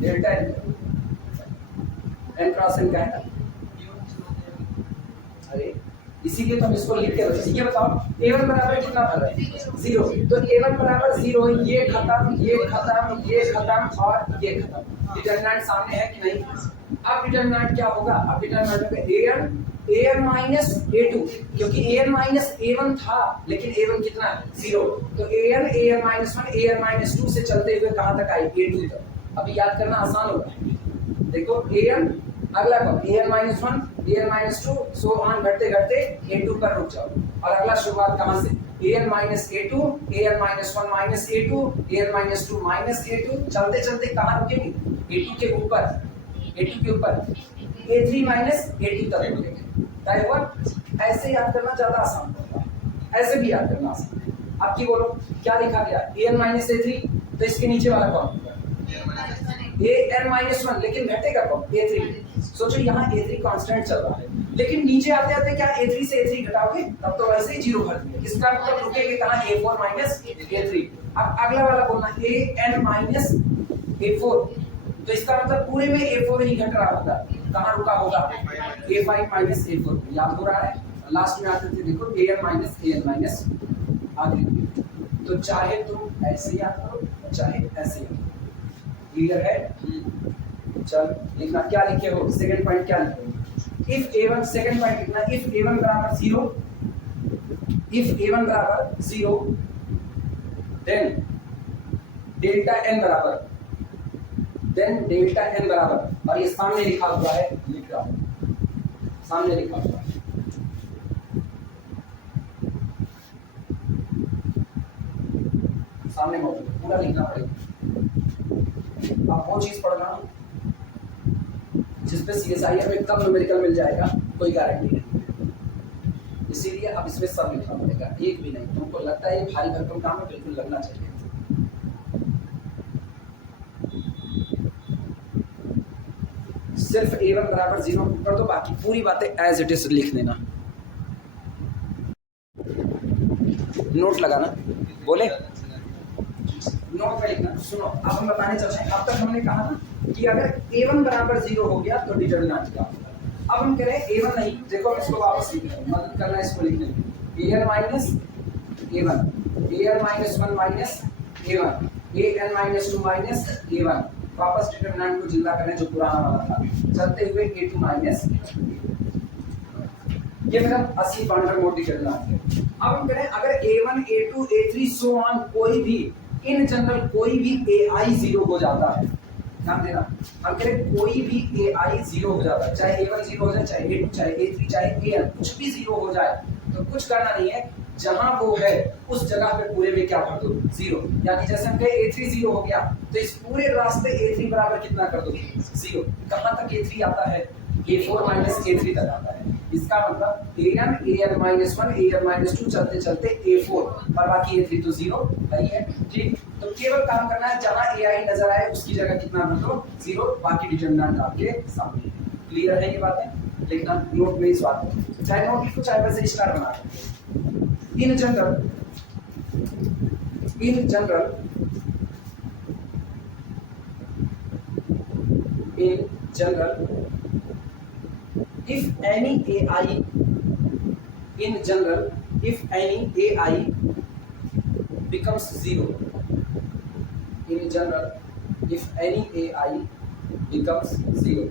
Delta n n cross n का है ना, अरे इसीलिए तो हम इसको लिख के रखे। ये बताओ a1 बराबर कितना था? 0। तो a1 बराबर 0, ये खत्म, ये खत्म, ये खत्म और ये खत्म। डिटरमिनेंट सामने है कि नहीं? अब डिटरमिनेंट क्या होगा? अब डिटरमिनेंट होगा an माइनस a2, क्योंकि an माइनस a1 था, लेकिन a1 कितना है? 0। तो an माइनस 1 an माइनस 2 से चलते हुए कहां तक आए? a2 तक। अभी याद करना आसान होगा। देखो an अगला कौन? an minus 1 an minus 2 so on घटते घटते a2 पर रुक जाओ। और अगला शुरुआत कहां से? an minus a2 an minus 1 minus a2 an minus 2 minus a2, चलते चलते कहां रुकेंगे? a2 के ऊपर, a2 के ऊपर a3 माइनस a2 तक रुकेंगे। तय हुआ? ऐसे याद करना ज्यादा आसान होगा, ऐसे भी याद करना आसान है। अब की बोलो क्या लिखा गया? an माइनस a3, तो इसके नीचे वाला कौन होगा? an माइनस 1, लेकिन घटेगा कौन? a3। सोचो यहाँ a3 कांस्टेंट चल रहा है, लेकिन नीचे आते आते क्या a3 से a3 घटाओगे? तब तो वैसे ही 0 भर दिया। इसका मतलब रुकेंगे कहाँ? a4 minus a3। अब अगला वाला बोलना an माइनस a4, तो इसका मतलब पूरे में a4 ही घट रहा होगा। कहाँ रुका होगा? a5 minus a4। याद हो रहा है? लास्ट में आते थे देखो an माइनस आखिरी। तो चाहे तुम ऐसे याद करो चाहे ऐसे याद करो। क्लियर है? चल लिखना, क्या लिखे हो? सेकंड पॉइंट क्या लिखे? इफ a1, सेकंड पॉइंट लिखना, इफ a1 बराबर 0, इफ a1 बराबर 0 देन डेल्टा n बराबर, देन डेल्टा n बराबर, और ये सामने लिखा हुआ है, लिख रहा हूं सामने लिखा हुआ है, सामने मौजूद है, पूरा लिखना पड़ेगा। अब वो चीज पढ़ना जिसपे CSIR में कम न्यूमेरिकल मिल जाएगा, कोई गारंटी नहीं। इसीलिए अब इसमें सब लिखना पड़ेगा, एक भी नहीं। तुमको लगता है ये भारी भरकम काम है, बिल्कुल लगना चाहिए। सिर्फ a1 बराबर 0 कर दो, बाकी पूरी बातें एज इट इज लिख देना। नोट लगाना, बोले नोट पे लिखना। सुनो अब हम बताने चलते हैं। अब तक हमने कहा ना कि अगर a1 बराबर 0 हो गया तो डिटरमिनेंट क्या होगा। अब हम कह रहे हैं a1 नहीं, देखो इसको वापस लिख रहे हैं, मदद करना इसको लिखने में। an minus a1, an minus 1 minus a1, an minus 2 minus a1, वापस डिटरमिनेंट को जिंदा करें जो पुराना वाला था, चलते हुए a2 माइनस। ये मेरा असली बाउंड्री मोड डिटरमिनेंट है। अब हम कह रहे हैं अगर a1 a2 a3 so on कोई भी इन जनरल कोई भी ai 0 हो जाता है, ध्यान देना, हम कह रहे कोई भी ai 0 हो जाता है, चाहे a1 0 हो जाए, चाहे a2 चाहे a3 चाहे an, कुछ भी 0 हो जाए तो कुछ करना नहीं है, जहां वो है उस जगह पे पूरे में क्या कर दो? 0। यानी जैसे हम कहे a3 0 हो गया तो इस पूरे रास्ते a3 बराबर कितना कर दो? 0। कहां तक a3 आता है? a4 माइनस a3 तक आता है। इसका मतलब an माइनस 1 an माइनस 2 चलते चलते a4 और बाकी a3 तो 0 नहीं है। ठीक, तो केवल काम करना है जहां ai नजर आए उसकी जगह कितना कर दो? 0, बाकी डिटरमिनेंट आपके सामने है। क्लियर है ये बातें? लिखना नोट में इस बात को, चाहे नोट लिखो चाहे वैसे स्टार बना दो। In general, if any AI, in general, if any AI becomes 0, in general, if any AI becomes 0,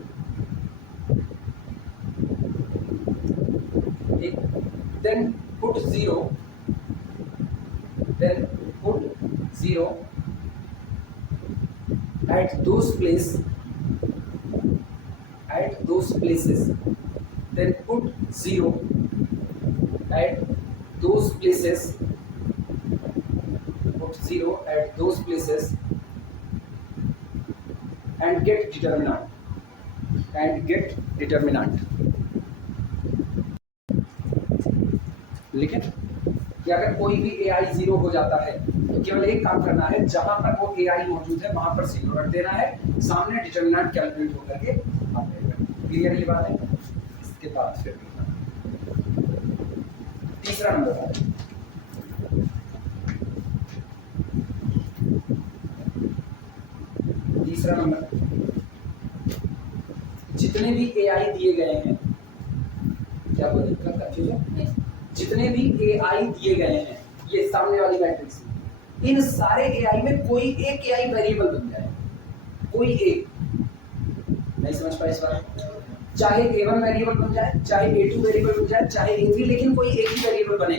then put 0 at those places, then put 0 at those places, and get determinant, लिखे कि अगर कोई भी AI 0 हो जाता है तो केवल एक काम करना है, जहां पर वो AI मौजूद है वहां पर 0 रख देना है, सामने डिटरमिनेंट कैलकुलेट होकर के आ जाएगा। क्लियर ये बात है? इसके बाद फिर तीसरा नंबर है, जितने भी ए आई दिए गए हैं, क्या बोले कंफ्यूजन, जितने भी ए आई दिए गए हैं ये सामने वाली मैट्रिक्स में, इन सारे ए आई में कोई एक ए आई वेरिएबल बन जाए, कोई एक, नहीं समझ पाए इस बार, चाहे a1 वेरिएबल बन जाए, चाहे a2 वेरिएबल बन जाए, चाहे a3, लेकिन कोई एक ही वेरिएबल बने।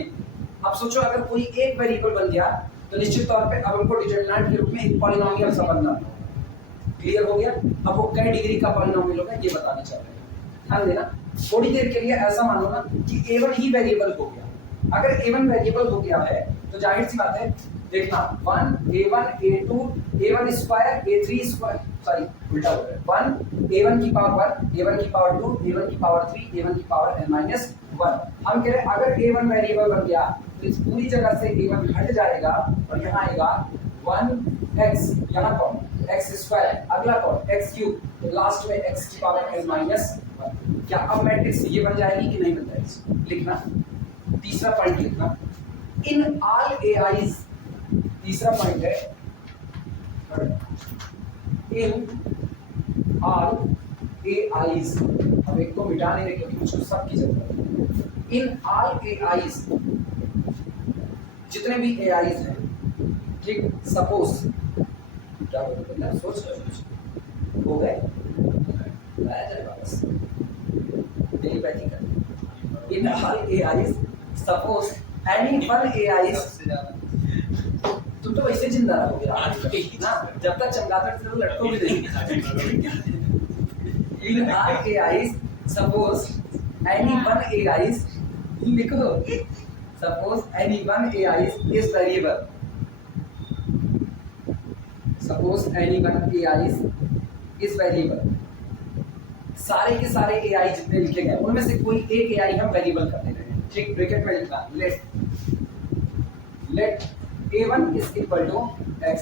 अब सोचो अगर कोई एक वेरिएबल बन गया तो निश्चित तौर पे अब हमको डिटरमिनेंट के रूप में एक पॉलिनोमियल सा बनना है। क्लियर हो गया? अब वो कै डिग्री का पॉलिनोमियल होगा ये बताने चाह रहे हैं। ध्यान देना, थोड़ी देर के लिए ऐसा मानो ना कि a1 ही वेरिएबल हो गया। अगर a1 वेरिएबल हो गया है तो जाहिर सी बात है, देखना 1 a1 a2 a1 square a3 square, sorry उल्टा हो गया, 1 a1 की पावर 1 a1 की पावर 2 a1 की पावर 3 a1 की पावर n-1। हम कह रहे हैं अगर a1 वेरिएबल बन गया तो इस पूरी जगह से a1 हट जाएगा और यहाँ आएगा 1x, यहाँ कौन x स्क्वायर, अगला कौन x क्यूब, तो लास्ट में x की पावर n-1। क्या अब मैट्रिक्स ये बन जाएगी कि नहीं बन जाएगी? लिखना तीसरा पॉइंट, लिखना इन ऑल AIs, तीसरा पॉइंट है इन ऑल AIs। अब एक को मिटा नहीं रहे क्योंकि मुझको सबकी जरूरत है। इन ऑल AIs, जितने भी AIs हैं, ठीक, सपोज क्या बोलते हैं, सोच रहे हो गए बस टेलीपैथी कर। In all AIs suppose any one AIs, तुम तो वैसे जिंदा रहोगे ना, जब तक चमगादड़ से लटकोगे नहीं। In all AIs suppose any one AIs, लिखो suppose any one AIs is variable, suppose any one AIs is variable. सारे के सारे AI जितने लिखे गए उनमें से कोई एक AI हम वेरिएबल कर दे रहे हैं, ठीक, ब्रैकेट में लिखना let a1 is equal to x,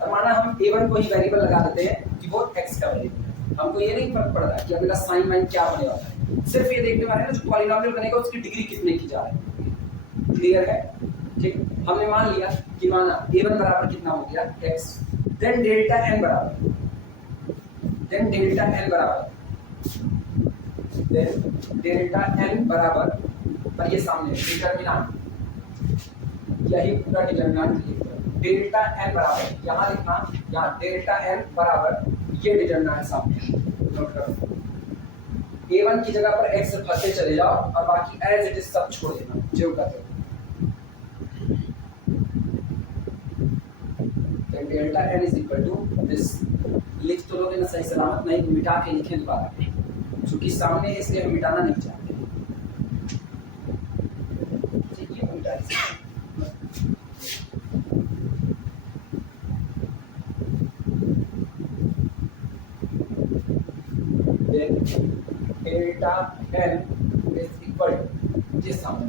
और माना हम a1 को ही वेरिएबल लगा देते हैं कि वो x का वेरिएबल है। हमको ये नहीं फर्क पड़ता कि अगला साइन वाइन क्या होने वाला है, सिर्फ ये देखने वाले हैं ना जो पॉलिनोमियल बनेगा उसकी डिग्री कितने की जा रही है। क्लियर है? ठीक, हमने मान लिया कि माना a1 बराबर कितना हो गया x, देन डेल्टा n बराबर, देन डेल्टा n बराबर, देन डेल्टा n बराबर, पर ये सामने डिटरमिनेंट, यही पूरा डिटरमिनेंट लिखना, डेल्टा n बराबर, यहाँ लिखना, यहाँ डेल्टा n बराबर, ये डिटरमिनेंट सामने नोट करो। a1 की जगह पर x रखते चले जाओ और बाकी एज इट इज सब छोड़ देना जो करते हो। तो delta n is equal to this, लिख तो लोगे ना सही सलामत, नहीं मिटा के लिखें दोबारा, क्योंकि सामने है इसलिए हम मिटाना नहीं चाहते। ठीक है, मिटा delta n is equal to जिस सामने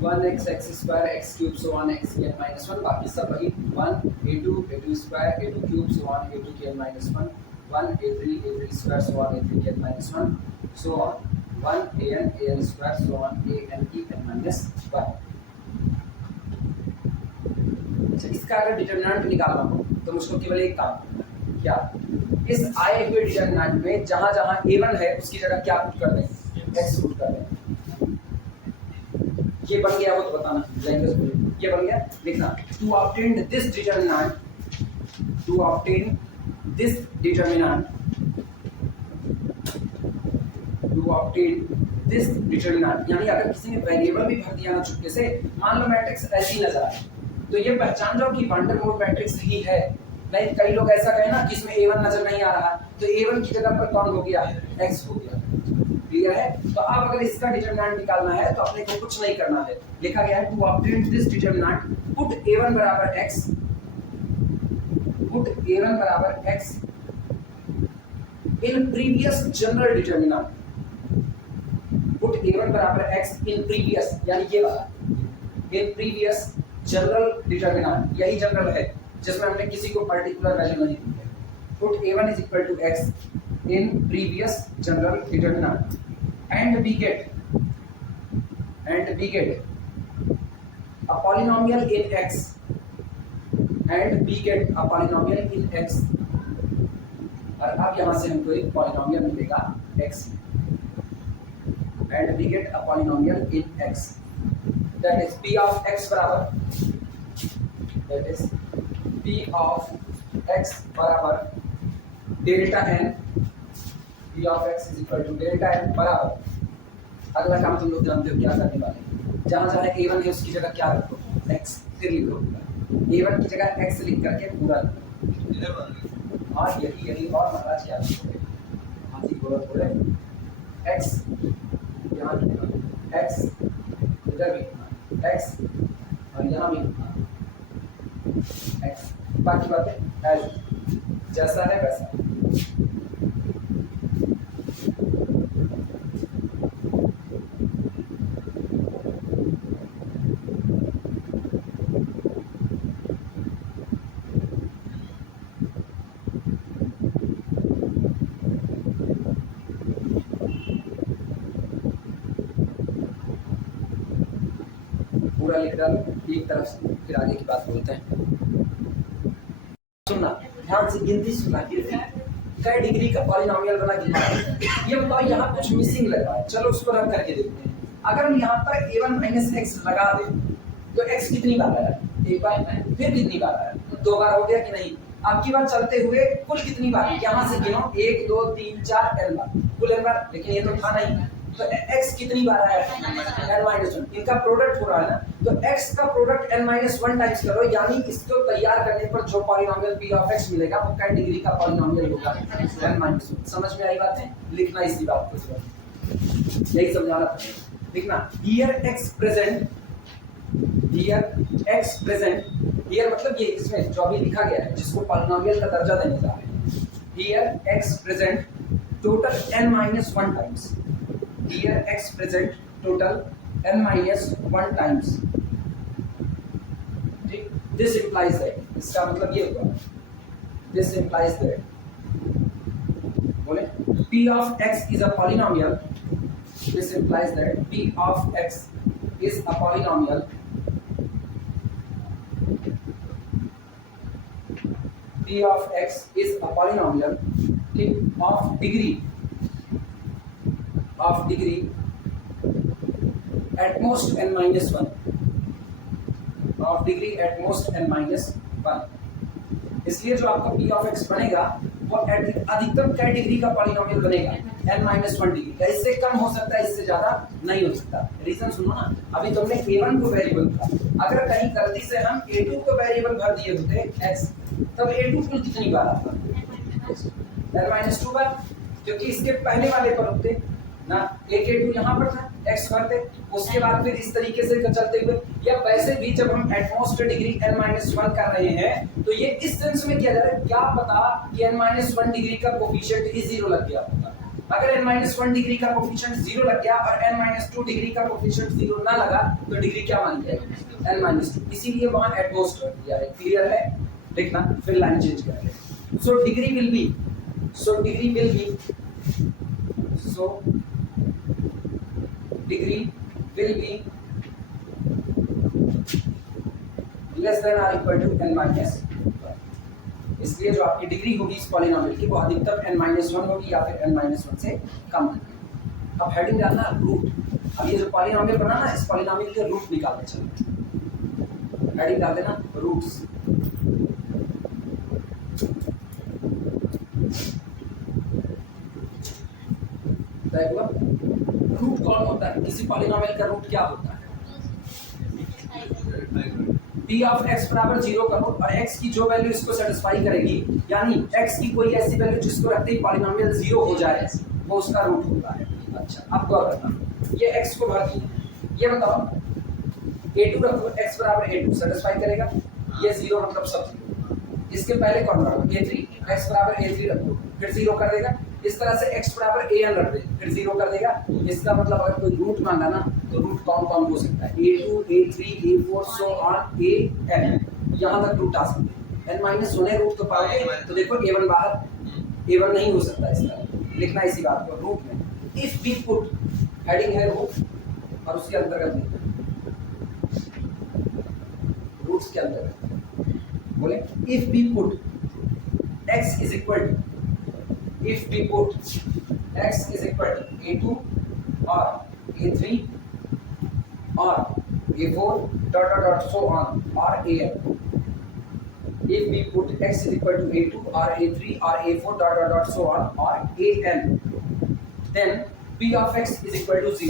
1x x square x cube so on x n minus 1, बाकी सब वही 1 a2 square a2 cube so on a2 k n minus 1, 1 a3 square so on a3 k n minus 1, so on 1 an square so on a n की n minus 1। इसका अगर डिटरमिनेंट निकालना हो तो मुझको केवल एक काम करना है, क्या, इस आए हुए डिटरमिनेंट में जहां जहां a1 है उसकी जगह क्या पुट कर दें, x पुट कर दें। ये बन गया वो तो बताना, ये बन गया, लिखना to obtain this determinant, to obtain this determinant, to obtain this determinant, यानी अगर किसी ने वेरिएबल भी भर दिया ना चुपके से, मान लो मैट्रिक्स ऐसी नजर आए तो ये पहचान जाओ कि वंडरमोर मैट्रिक्स ही है। नहीं कई लोग ऐसा कहें ना कि इसमें a1 नजर नहीं आ रहा तो a1 की जगह पर कौन हो गया, x हो गया। क्लियर है? तो अब अगर इसका डिटरमिनेंट निकालना है तो अपने को कुछ नहीं करना है, लिखा गया है to obtain this determinant put a1 बराबर x, पुट a1 बराबर x in previous general determinant, put a1 बराबर x इन प्रीवियस, यानी ये वाला इन प्रीवियस जनरल डिटरमिनेंट, यही जनरल है जिसमें हमने किसी को पर्टिकुलर वैल्यू नहीं दी है। Put a1 is equal to x in previous general determinant and we get a polynomial in x and we get a polynomial in x, और अब यहां से हमको एक पॉलिनोमियल मिलेगा x and we get a polynomial in x, that is p of x बराबर, that is p of x बराबर delta n, p of x is equal to delta n बराबर, अगला काम तुम लोग जानते हो क्या करने वाले, जहां जहां a1 है उसकी जगह क्या रखो x, फिर लिखो a1 की जगह x लिख करके पूरा हाँ यही और महाराज क्या लिखोगे, हाथी बोला थोड़े x यहाँ लिखना x, इधर भी x और यहाँ भी x, बाकी बातें as जैसा है वैसा। पूरा लिख डालो एक तरफ से, फिर आगे की बात बोलते हैं। सुनना ध्यान से, गिनती सुनना, कई डिग्री का पॉलिनोमियल बना गिनना। ये बताओ यहाँ कुछ मिसिंग लगा है, चलो उसको रन करके देखते हैं। अगर हम यहाँ पर a1 माइनस x लगा दें तो x कितनी बार आया, एक बार, फिर कितनी बार आया, दो बार हो गया कि नहीं। अब की बार चलते हुए कुल कितनी बार, यहाँ से गिनो 1 2 3 4 n बार, कुल n बार, लेकिन ये तो था नहीं, तो x कितनी बार आया, n-1, इनका प्रोडक्ट हो रहा है ना, तो x का प्रोडक्ट n-1 टाइम्स करो, यानी इसको तैयार करने पर जो पॉलिनोमियल p of x मिलेगा वो क्या डिग्री का पॉलिनोमियल होगा, n-1। समझ में आई बातें, लिखना इसी बात को, यही समझाना था, लिखना here x present, here x present, here मतलब ये इसमें जो अभी लिखा गया है जिसको पॉलिनोमियल का दर्जा देने जा रहे हैं, here x present total n-1 times, here x present total n-1 times, ठीक, this implies that, इसका मतलब ये होगा, this implies that, बोले p of x is a polynomial, this implies that p of x is a polynomial, p of x is a polynomial, ठीक, of degree at most n-1, of degree at most n-1। इसलिए जो आपका p of x बनेगा वो अधिकतम क्या डिग्री का पॉलिनोमियल बनेगा, n-1 डिग्री का, इससे कम हो सकता है, इससे ज्यादा नहीं हो सकता। रीजन सुनो ना, अभी तुमने a1 को वेरिएबल था, अगर कहीं गलती से हम a2 को वेरिएबल भर दिए होते x, तब a2 कुल कितनी बार आता, n-2 बार, क्योंकि इसके पहले वाले पर होते ना, एक a2 यहाँ पर था, x भरते, उसके बाद फिर इस तरीके से चलते हुए, या वैसे भी जब हम एटमॉस्ट डिग्री n-1 कर रहे हैं तो ये इस सेंस में किया जा रहा है, क्या पता कि n-1 डिग्री का कोफिशिएंट ही 0 लग गया होगा। अगर n-1 डिग्री का कोफिशिएंट 0 लग गया और n-2 डिग्री का कोफिशिएंट 0 ना लगा तो डिग्री क्या मान जाएगी, n-2, इसीलिए वहां एटमॉस्ट रख दिया है। क्लियर है, लिखना, फिर लाइन चेंज करेंगे। So degree will be less than और इक्वल टू n-1, इसलिए जो आपकी डिग्री होगी इस पॉलिनोमियल की वो अधिकतम n-1 होगी या फिर n-1 से कम होगी। अब हेडिंग डालना रूट, अब ये जो पॉलिनोमियल बना ना, इस पॉलिनोमियल के रूट निकालने चलते, हेडिंग डाल देना रूट्स, रूट कौन होता है, किसी पॉलिनोमियल का रूट क्या होता है, p of x बराबर 0 करो और x की जो वैल्यू इसको सेटिस्फाई करेगी, यानी x की कोई ऐसी वैल्यू जिसको रखते ही पॉलिनोमियल 0 हो जाए, वो उसका रूट होता है। अच्छा, अब गौर करना, ये x को भर दिए, ये बताओ a2 रखो, x बराबर a2 सेटिस्फाई करेगा, ये 0 मतलब सब 0, इसके पहले कौन रखो a3, x बराबर a3 रखो, फिर 0 कर देगा, इस तरह से x बराबर an रख दे, फिर 0 कर देगा। इसका मतलब अगर कोई रूट मांगा ना तो रूट कौन कौन हो सकता है, a2 a3 a4 so on an, यहाँ तक रूट आ सकते हैं। n-1 रूट तो पाओगे तो देखो a1 बाहर, a1 नहीं हो सकता, इसका लिखना इसी बात को रूट में, इफ वी पुट हेडिंग है रूट और उसके अंतर्गत लिखना रूट्स के अंदर बोले if we put x is equal to a2 or a3 or a4 dot dot dot so on or an. If we put x is equal to a2 or a3 or a4 dot dot dot so on or an, then p of x is equal to 0.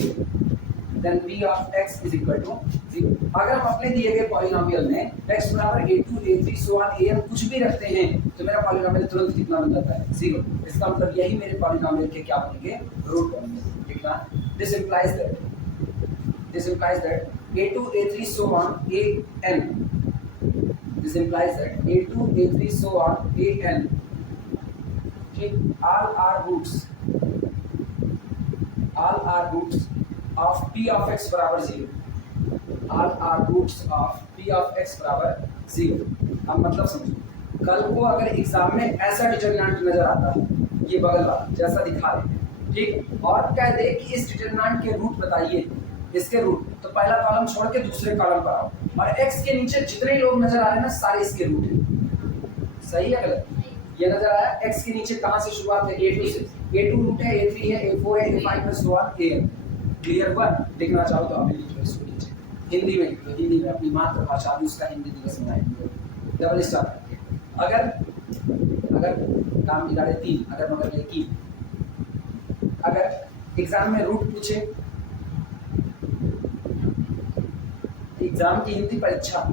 Then p of x is equal to 0. अगर हम अपने दिए गए पॉलिनोमियल में x बराबर a2 a3 so on an कुछ भी रखते हैं तो मेरा पॉलिनोमियल तुरंत कितना बन जाता है 0. इसका मतलब यही मेरे पॉलिनोमियल के क्या बनेंगे रूट बनेंगे. ठीक ना. This implies that a2 a3 so on an. This implies that a2 a3 so on an. Okay, all are roots of p of x बराबर 0. All are roots of p of x बराबर 0. अब मतलब समझो, कल को अगर एग्जाम में ऐसा डिटरमिनेंट नजर आता है, ये बगल वाला जैसा दिखा रहे हैं, ठीक, और कह दे कि इस डिटरमिनेंट के रूट बताइए, इसके रूट, तो पहला कॉलम छोड़ के दूसरे कॉलम पर आओ और x के नीचे जितने लोग नजर आ रहे हैं ना सारे इसके रूट हैं. सही है गलत? ये नजर आया. x के नीचे कहां से शुरुआत है? a2 से. a2 रूट है, a3 है, a4 है, a5 है, so on an. क्लियर हुआ? लिखना चाहो तो आप लिख लो इसको नीचे. हिंदी में लिखो, हिंदी में अपनी मातृभाषा भी उसका हिंदी दिवस मनाएंगे डबल स्टार करके. अगर काम बिगाड़े 3, अगर मगर ले की, अगर एग्जाम में रूट पूछे, एग्जाम की हिंदी परीक्षा आप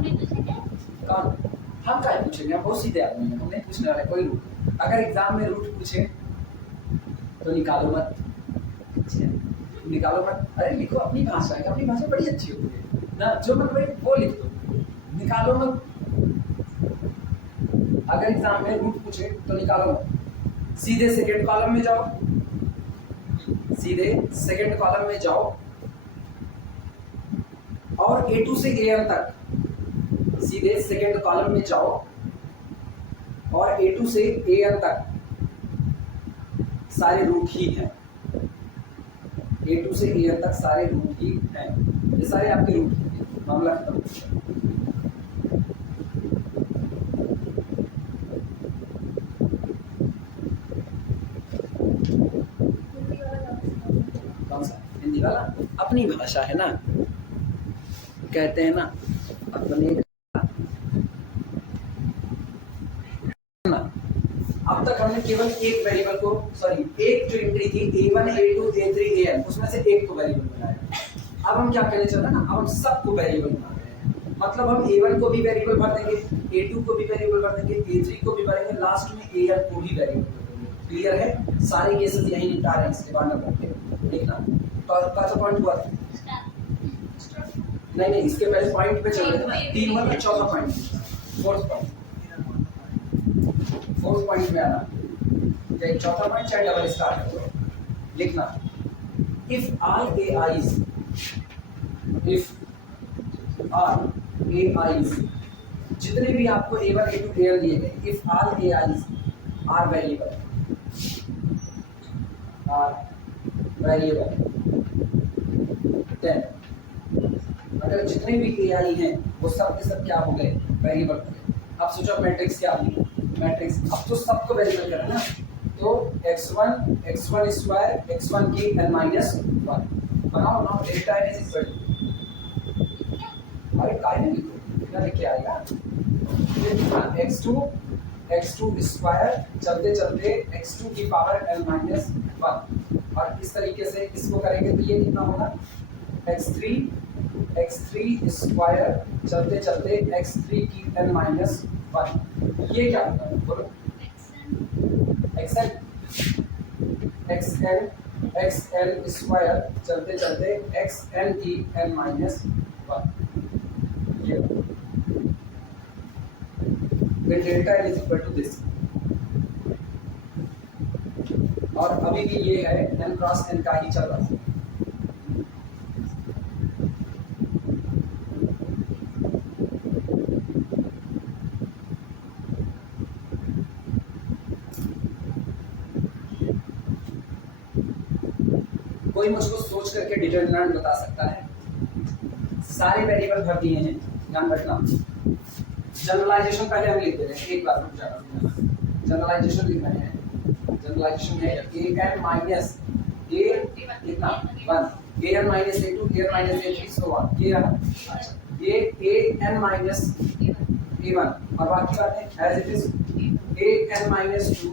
नहीं पूछेंगे? कौन? हम क्या पूछेंगे? हम बहुत सीधे आदमी हैं, हम नहीं पूछने वाले कोई रूट. अगर एग्जाम में रूट पूछे तो निकालो मत. निकालो मत. अरे लिखो अपनी भाषा है, अपनी भाषा बड़ी अच्छी होती है ना, जो मन भाई वो लिख दो. निकालो मत. अगर एग्जाम में रूट पूछे तो निकालो मत. सीधे सेकंड कॉलम में जाओ, सीधे सेकंड कॉलम में जाओ और a2 से an तक, सीधे सेकंड कॉलम में जाओ और a2 से an तक सारे रूट ही हैं. a2 से an तक सारे रूट ही हैं. ये सारे आपके रूट हैं. मामला खत्म. कौन सा? हिंदी वाला. अपनी भाषा है ना, कहते हैं ना अपने ना. अब तक हमने केवल एक वेरिएबल को, सॉरी एक जो एंट्री थी a1 a2 a3 an, उसमें से एक को वेरिएबल बनाया. अब हम क्या करने चल रहे हैं ना, अब हम सबको वेरिएबल बना रहे हैं. मतलब हम a1 को भी वेरिएबल भर देंगे, a2 को भी वेरिएबल भर देंगे, a3 को भी भरेंगे, लास्ट में an को भी वेरिएबल भर देंगे. क्लियर है? सारे केसेस यही निपटा रहे हैं. इसके बाद में करके देखना तो पॉइंट हुआ था. नहीं, इसके पहले पॉइंट पे चल रहे थे ना. 3 हुआ था, चौथा पॉइंट, फोर्थ पॉइंट में आना. चौथा पॉइंट चाहे डबल स्टार कर दो. लिखना इफ ऑल ai's जितने भी आपको a1 a2 an दिए गए, if all ai's are variable then अगर जितने भी ai हैं वो सब के सब क्या हो गए? वेरिएबल हो गए. अब सोचो मैट्रिक्स क्या होगी? मैट्रिक्स अब तो सबको वेरिएबल करना ना, तो x1 स्क्वायर x1 की n-1 बनाओ ना. Delta n is equal to, अरे काय नहीं लिखो, कितना लिख के आएगा? x2 स्क्वायर चलते चलते x2 की पावर n-1, और इस तरीके से इसको करेंगे तो ये कितना होगा? x3 स्क्वायर चलते चलते x3 की n-1. ये क्या होगा? बोलो. xn स्क्वायर चलते चलते xn की n-1. ये when delta n is equal to this. और अभी भी ये है n क्रॉस n का ही चल रहा है. कोई मुझको सोच करके डिटरमिनेंट बता सकता है? सारे वेरिएबल भर दिए हैं, ध्यान रखना। जनरलाइजेशन पहले हम लिख दे रहे हैं, एक बार रुक जाना। जनरलाइजेशन लिख रहे हैं, जनरलाइजेशन है a n माइनस a कितना 1, a n minus a2, a n minus a3 so on, ये रहा। अच्छा, ये a n माइनस a1 और बाकी बातें as it is a n minus 2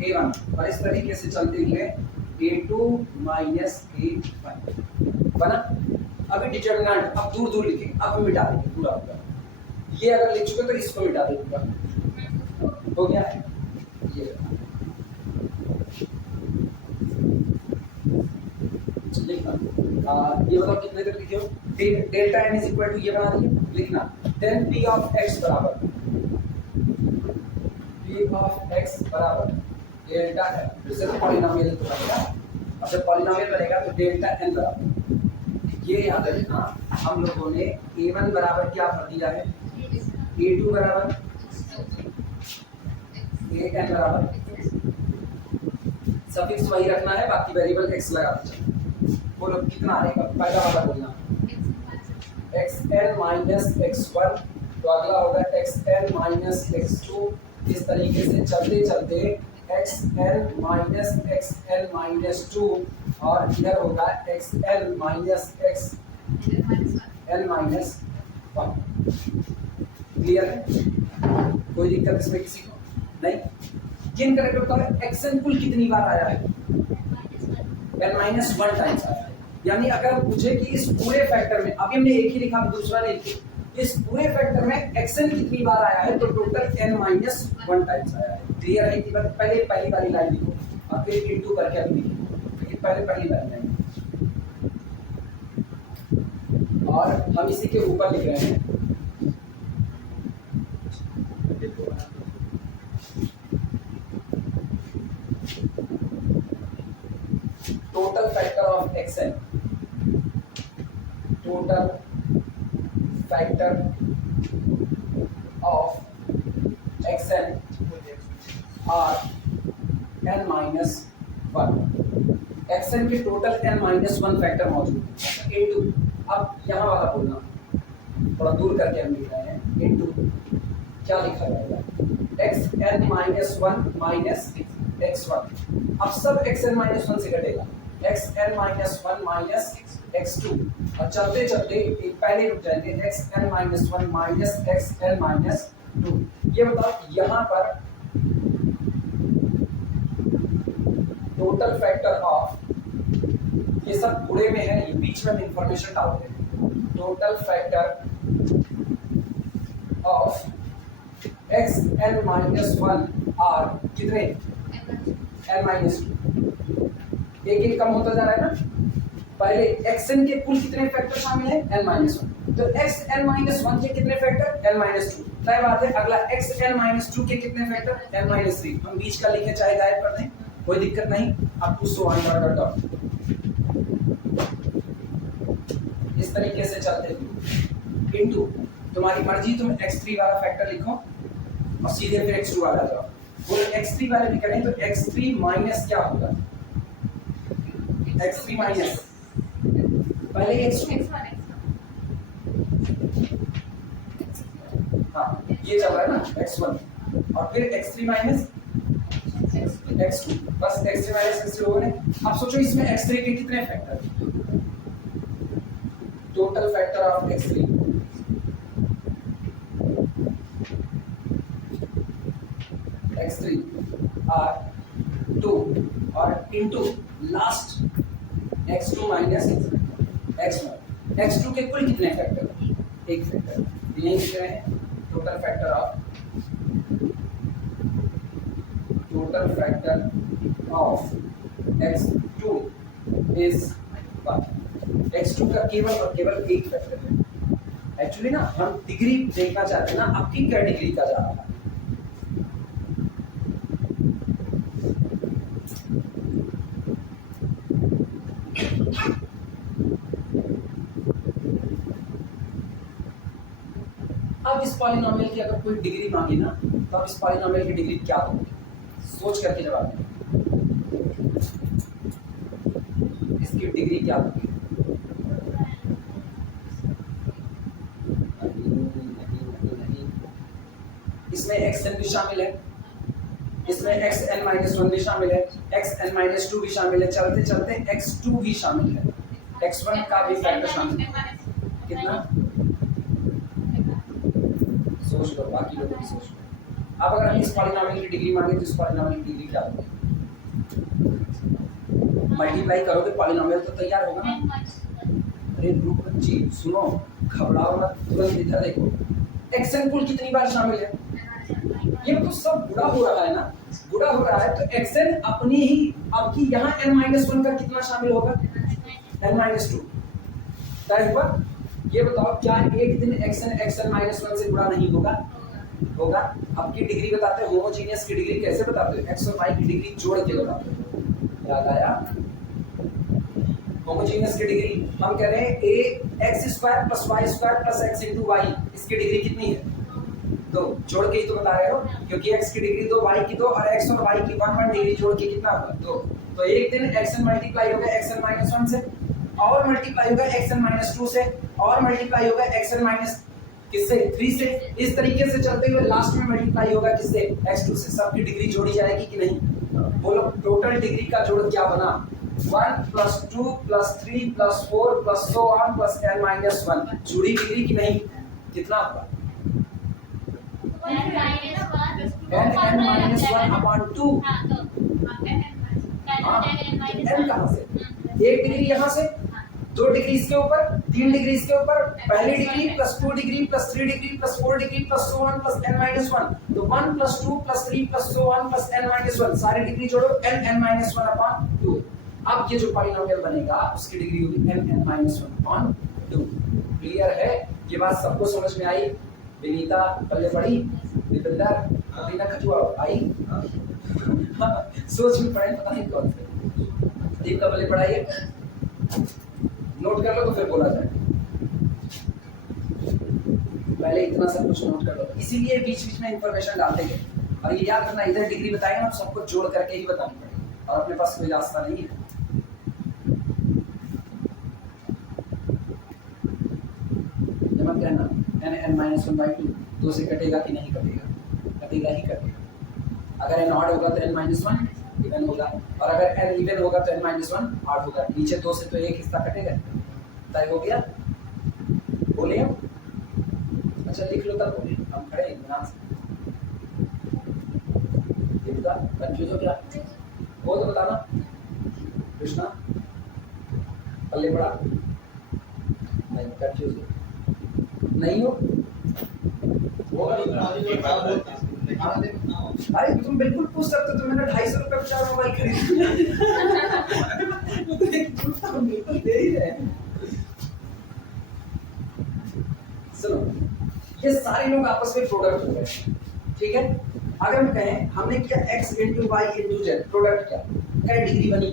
a1 और इस तरीके से चलते हुए a2 माइनस a1 बना। अभी डिटरमिनेंट अब दूर दूर लिखेंगे, अब हम मिटा देंगे पूरा पूरा। ये अगर लिख चुके तो इसको मिटा देंगे पूरा, हो गया है ये। लिखना ये बताओ कितने तक लिखे हो। Delta n is equal to ये बना दिए, लिखना देन p ऑफ x बराबर डेल्टा है, फिर से पॉलिनोमियल तो बनेगा। अब जब पॉलिनोमियल बनेगा तो डेल्टा n बराबर, ये याद रखना हम लोगों ने a1 बराबर क्या भर दिया है, a2 बराबर an बराबर, सफिक्स वही रखना है, बाकी वेरिएबल x लगा दीजिए। बोलो कितना आएगा, पहला वाला बोलना xn माइनस x1, तो अगला होगा xn माइनस x2, इस तरीके से चलते चलते xn माइनस 2 और इधर होगा xn minus xn minus 1। Clear है, कोई दिक्कत इसमें किसी को नहीं। किन करेक्ट होता है, xn कुल कितनी बार आया है, n माइनस 1 टाइम्स आया है। यानी अगर पूछे कि इस पूरे फैक्टर में, अभी हमने एक ही लिखा दूसरा नहीं लिखा, इस पूरे फैक्टर में xn कितनी बार आया है, तो टोटल n माइनस 1 टाइम्स आया है। क्लियर है कि पहले पहली वाली लाइन लिखो और फिर इनटू करके अभी लिखो, लेकिन पहले पहली वाली लाइन और हम इसी के ऊपर लिख रहे हैं total factor of xn, total factor of xn are n minus 1। xn के टोटल n माइनस 1 फैक्टर मौजूद है इनटू, अब यहाँ वाला बोलना थोड़ा दूर करके हम लिख रहे हैं, इनटू क्या लिखा जाएगा, xn माइनस 1 माइनस x1। अब सब xn माइनस 1 से घटेगा, xn माइनस 1 माइनस x2 और चलते चलते एक पहले रुक जाएंगे xn minus 1 minus xn minus 2। ये बताओ यहाँ पर टोटल फैक्टर ऑफ, ये सब पूरे में है, ये बीच में इंफॉर्मेशन डालते हैं, total factor of xn minus 1 are कितने, n माइनस 2। एक एक कम होता जा रहा है ना, पहले xn के कुल कितने फैक्टर शामिल है, n माइनस 1, तो xn माइनस 1 के कितने फैक्टर, n माइनस 2। तय बात है, अगला xn माइनस 2 के कितने फैक्टर, n माइनस 3। हम बीच का लिखे चाहे गायब कर दें, कोई दिक्कत नहीं। Up to so on dot dot dot, इस तरीके से चलते हुए इनटू, तुम्हारी मर्जी, तुम x3 वाला फैक्टर लिखो और सीधे फिर x2 वाला जाओ। बोले x3 वाले भी करें तो x3 माइनस क्या होगा, x3 माइनस पहले x2, हाँ ये चल रहा है ना x1 और फिर x3 माइनस x2, बस x3 माइनस x3 हो गए। अब सोचो इसमें x3 के कितने factor, total factor of x3 are 2 और into last x2 minus x1। x2 के कुल कितने फैक्टर, एक फैक्टर, यही लिख रहे हैं total factor of x2 is 1। x2 का केवल और केवल एक फैक्टर है। एक्चुअली ना हम डिग्री देखना चाहते हैं ना, आपकी क्या डिग्री का जा रहा है। अब इस पॉलिनोमियल की अगर कोई डिग्री मांगी ना, तो अब इस पॉलिनोमियल की डिग्री क्या होगी, सोच करके जवाब दें। इसकी डिग्री क्या होगी, इसमें xn भी शामिल है, इसमें xn-1 भी शामिल है, xn-2 भी शामिल है, चलते चलते x2 भी शामिल है, x1 का भी फैक्टर शामिल है। कितना सोच लो, बाकी लोगों की सोच लो। अब अगर हम इस पॉलिनोमियल की डिग्री मांगे तो इस पॉलिनोमियल की डिग्री क्या होगी? मल्टीप्लाई करोगे पॉलिनोमियल तो तैयार होगा ना। अरे रुक जी, सुनो, घबराओ मत, तुरंत इधर देखो, xn कुल कितनी बार शामिल है? ये तो सब गुणा हो रहा है ना, गुणा हो रहा है तो xn अपनी ही आपकी यहाँ n-1 का कितना शामिल होगा? n-2 तय हुआ। ये बताओ क्या एक दिन xn-1 से गुणा नहीं होगा? होगा। अब की डिग्री बताते हो, होमोजेनियस की डिग्री कैसे बताते हो? x और y की डिग्री जोड़ के बताते हो। याद आया? होमोजेनियस की डिग्री हम कह रहे हैं a x square plus y square plus x into y, इसकी डिग्री कितनी है? 2। जोड़ के ही तो बता रहे हो, क्योंकि x की डिग्री 2, y की 2 और x और y की 1 डिग्री जोड़ के कितना होगा? 2। तो एक दिन xn मल्टीप्लाई होगा xn-1 से, और मल्टीप्लाई होगा xn-2 से, और मल्टीप्लाई होगा xn- किससे? 3 से। इस तरीके से चलते हुए लास्ट में मल्टीप्लाई होगा किससे? x2 से। सबकी डिग्री जोड़ी जाएगी कि नहीं? बोलो टोटल डिग्री का जोड़ क्या बना? 1 + 2 + 3 + 4 + so on + n-1। जुड़ी डिग्री की नहीं? कितना आपका? n-1/2। n कहाँ से? एक डिग्री यहाँ से, 2 डिग्री इसके ऊपर, 3 डिग्री इसके ऊपर, पहली degree plus 2 degree plus 3 degree plus 4 degree plus so on + n-1। तो 1 + 2 + 3 + so on + n-1 सारी डिग्री जोड़ो n-1/2। अब ये जो पॉलिनोमियल बनेगा उसकी डिग्री होगी n-1/2। क्लियर है? ये बात सबको समझ में आई? विनीता पल्ले पड़ी, दीपिंदर दीना खजुआ आई, सोच में पढ़े, पता नहीं कौन से दीप का पल्ले पढ़ाइए, नोट कर लो तो फिर बोला जाए। पहले इतना सब कुछ नोट कर लो, इसीलिए बीच बीच में इंफॉर्मेशन डालते गए। और ये याद रखना, इधर डिग्री बताएंगे ना सबको जोड़ करके ही बताना पड़ेगा, और अपने पास कोई रास्ता नहीं है। मत कहना n-1/2 2 से कटेगा कि नहीं कटेगा? कटेगा ही कटेगा। अगर n ऑड होगा तो n-1 इवन होगा, और अगर n इवन होगा तो n-1 ऑड होगा। नीचे 2 से तो एक हिस्सा कटेगा। तय हो गया? बोलिए। अच्छा लिख लो तब बोलिए, हम खड़े हैं ध्यान से। दीपिका कंफ्यूज हो क्या? वो तो बताना। कृष्णा पल्ले पड़ा? नहीं कंफ्यूज हो नहीं हो? अरे तुम बिल्कुल पूछ सकते हो, तुम मैंने 250 रुपए का 4 मोबाइल खरीद बिल्कुल दे ही रहे। सुनो, ये सारे लोग आपस में प्रोडक्ट हो गए, ठीक है? अगर हम कहें हमने किया x × y × z, प्रोडक्ट क्या? क्या डिग्री बनी?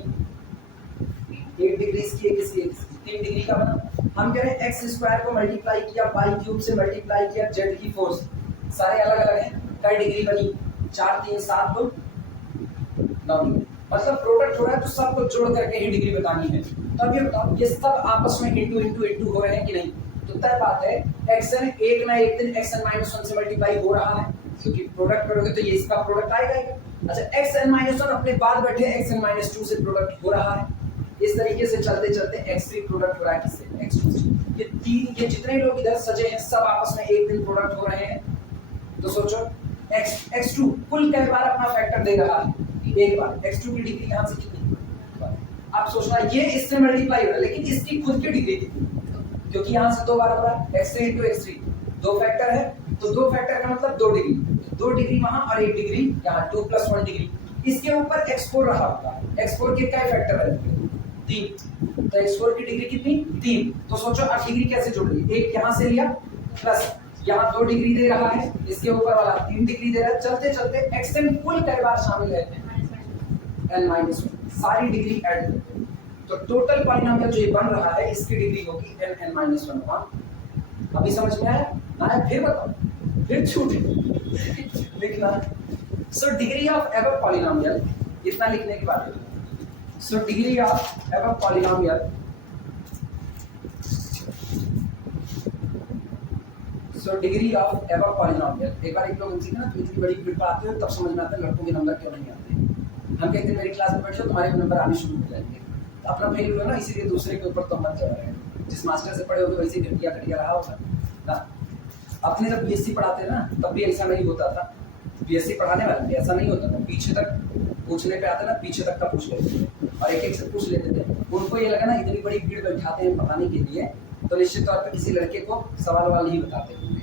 1 डिग्री इसकी, 1 इसकी, 3 डिग्री का बना। हम कह रहे हैं x स्क्वायर को मल्टीप्लाई किया y³ से मल्टीप्लाई किया z की फोर्स, सारे अलग अलग हैं, क्या डिग्री बनी? 4 3 7 2 9 डिग्री। मतलब प्रोडक्ट हो रहा है तो सबको जोड़ करके ही डिग्री बतानी है। तो अब ये बताओ, ये सब आपस में इंटू इंटू इंटू हो रहे हैं कि नहीं? तो तय बात है xn एक ना एक दिन xn-1 से मल्टीप्लाई हो रहा है, क्योंकि प्रोडक्ट करोगे तो ये इसका प्रोडक्ट आएगा ही। अच्छा xn-1 अपने बाद बैठे xn-2 से प्रोडक्ट हो रहा है। इस तरीके से चलते चलते x3 प्रोडक्ट हो रहा है किससे? x2 से। ये जितने लोग इधर सजे हैं सब आपस में एक दिन प्रोडक्ट हो रहे हैं। तो सोचो x2 कुल कई बार अपना फैक्टर दे रहा है? एक बार। x2 की डिग्री यहाँ से कितनी? आप सोचना ये इससे मल्टीप्लाई हो रहा है, लेकिन इसकी खुद की डिग्री कितनी? क्योंकि यहाँ से 2 बार हो रहा है, x3 × x3 2 फैक्टर है, तो 2 फैक्टर का मतलब 2 डिग्री, 2 डिग्री वहां और 1 डिग्री यहाँ, 2 + 1 डिग्री। इसके ऊपर x4 रहा होगा, x4 के क्या फैक्टर है? 3, तो x4 की डिग्री कितनी? 3। तो सोचो आप डिग्री कैसे जोड़ ली? एक यहाँ से लिया प्लस यहाँ 2 डिग्री दे रहा है, इसके ऊपर वाला 3 डिग्री दे रहा है। चलते चलते xn कुल कई बार शामिल है? n-1, सारी डिग्री ऐड करते हैं तो टोटल पॉलिनोमियल जो ये बन रहा है इसकी डिग्री होगी n-1/। अभी समझ में आया ना? फिर बताओ, फिर छूट लिखना। सो डिग्री ऑफ एवर पॉलिनोमियल, इतना लिखने के बाद सो degree of every polynomial, so degree of every polynomial, एक बार एक लोग उनसे ना तो इतनी बड़ी भीड़ पर आते हो तब समझ में आता है लड़कों के नंबर क्यों नहीं आते। हम कहते हैं मेरी क्लास में बैठो तुम्हारे भी नंबर आने शुरू हो जाएंगे, तो अपना फेल हुआ ना, इसीलिए दूसरे के ऊपर तो मत चढ़ रहे हैं। जिस मास्टर से पढ़े होगे वैसे घटिया घटिया रहा होगा ना। अपने जब बीएससी पढ़ाते हैं ना तब भी ऐसा नहीं होता था, बीएससी पढ़ाने वाले भी ऐसा नहीं होता था, पीछे तक पूछने पे आते ना, पीछे तक का पूछ लेते थे और एक एक से पूछ लेते थे। उनको ये लगा ना इतनी बड़ी भीड़ बैठाते हैं पढ़ाने के लिए तो निश्चित तौर पर किसी लड़के को सवाल वाल नहीं बताते होंगे।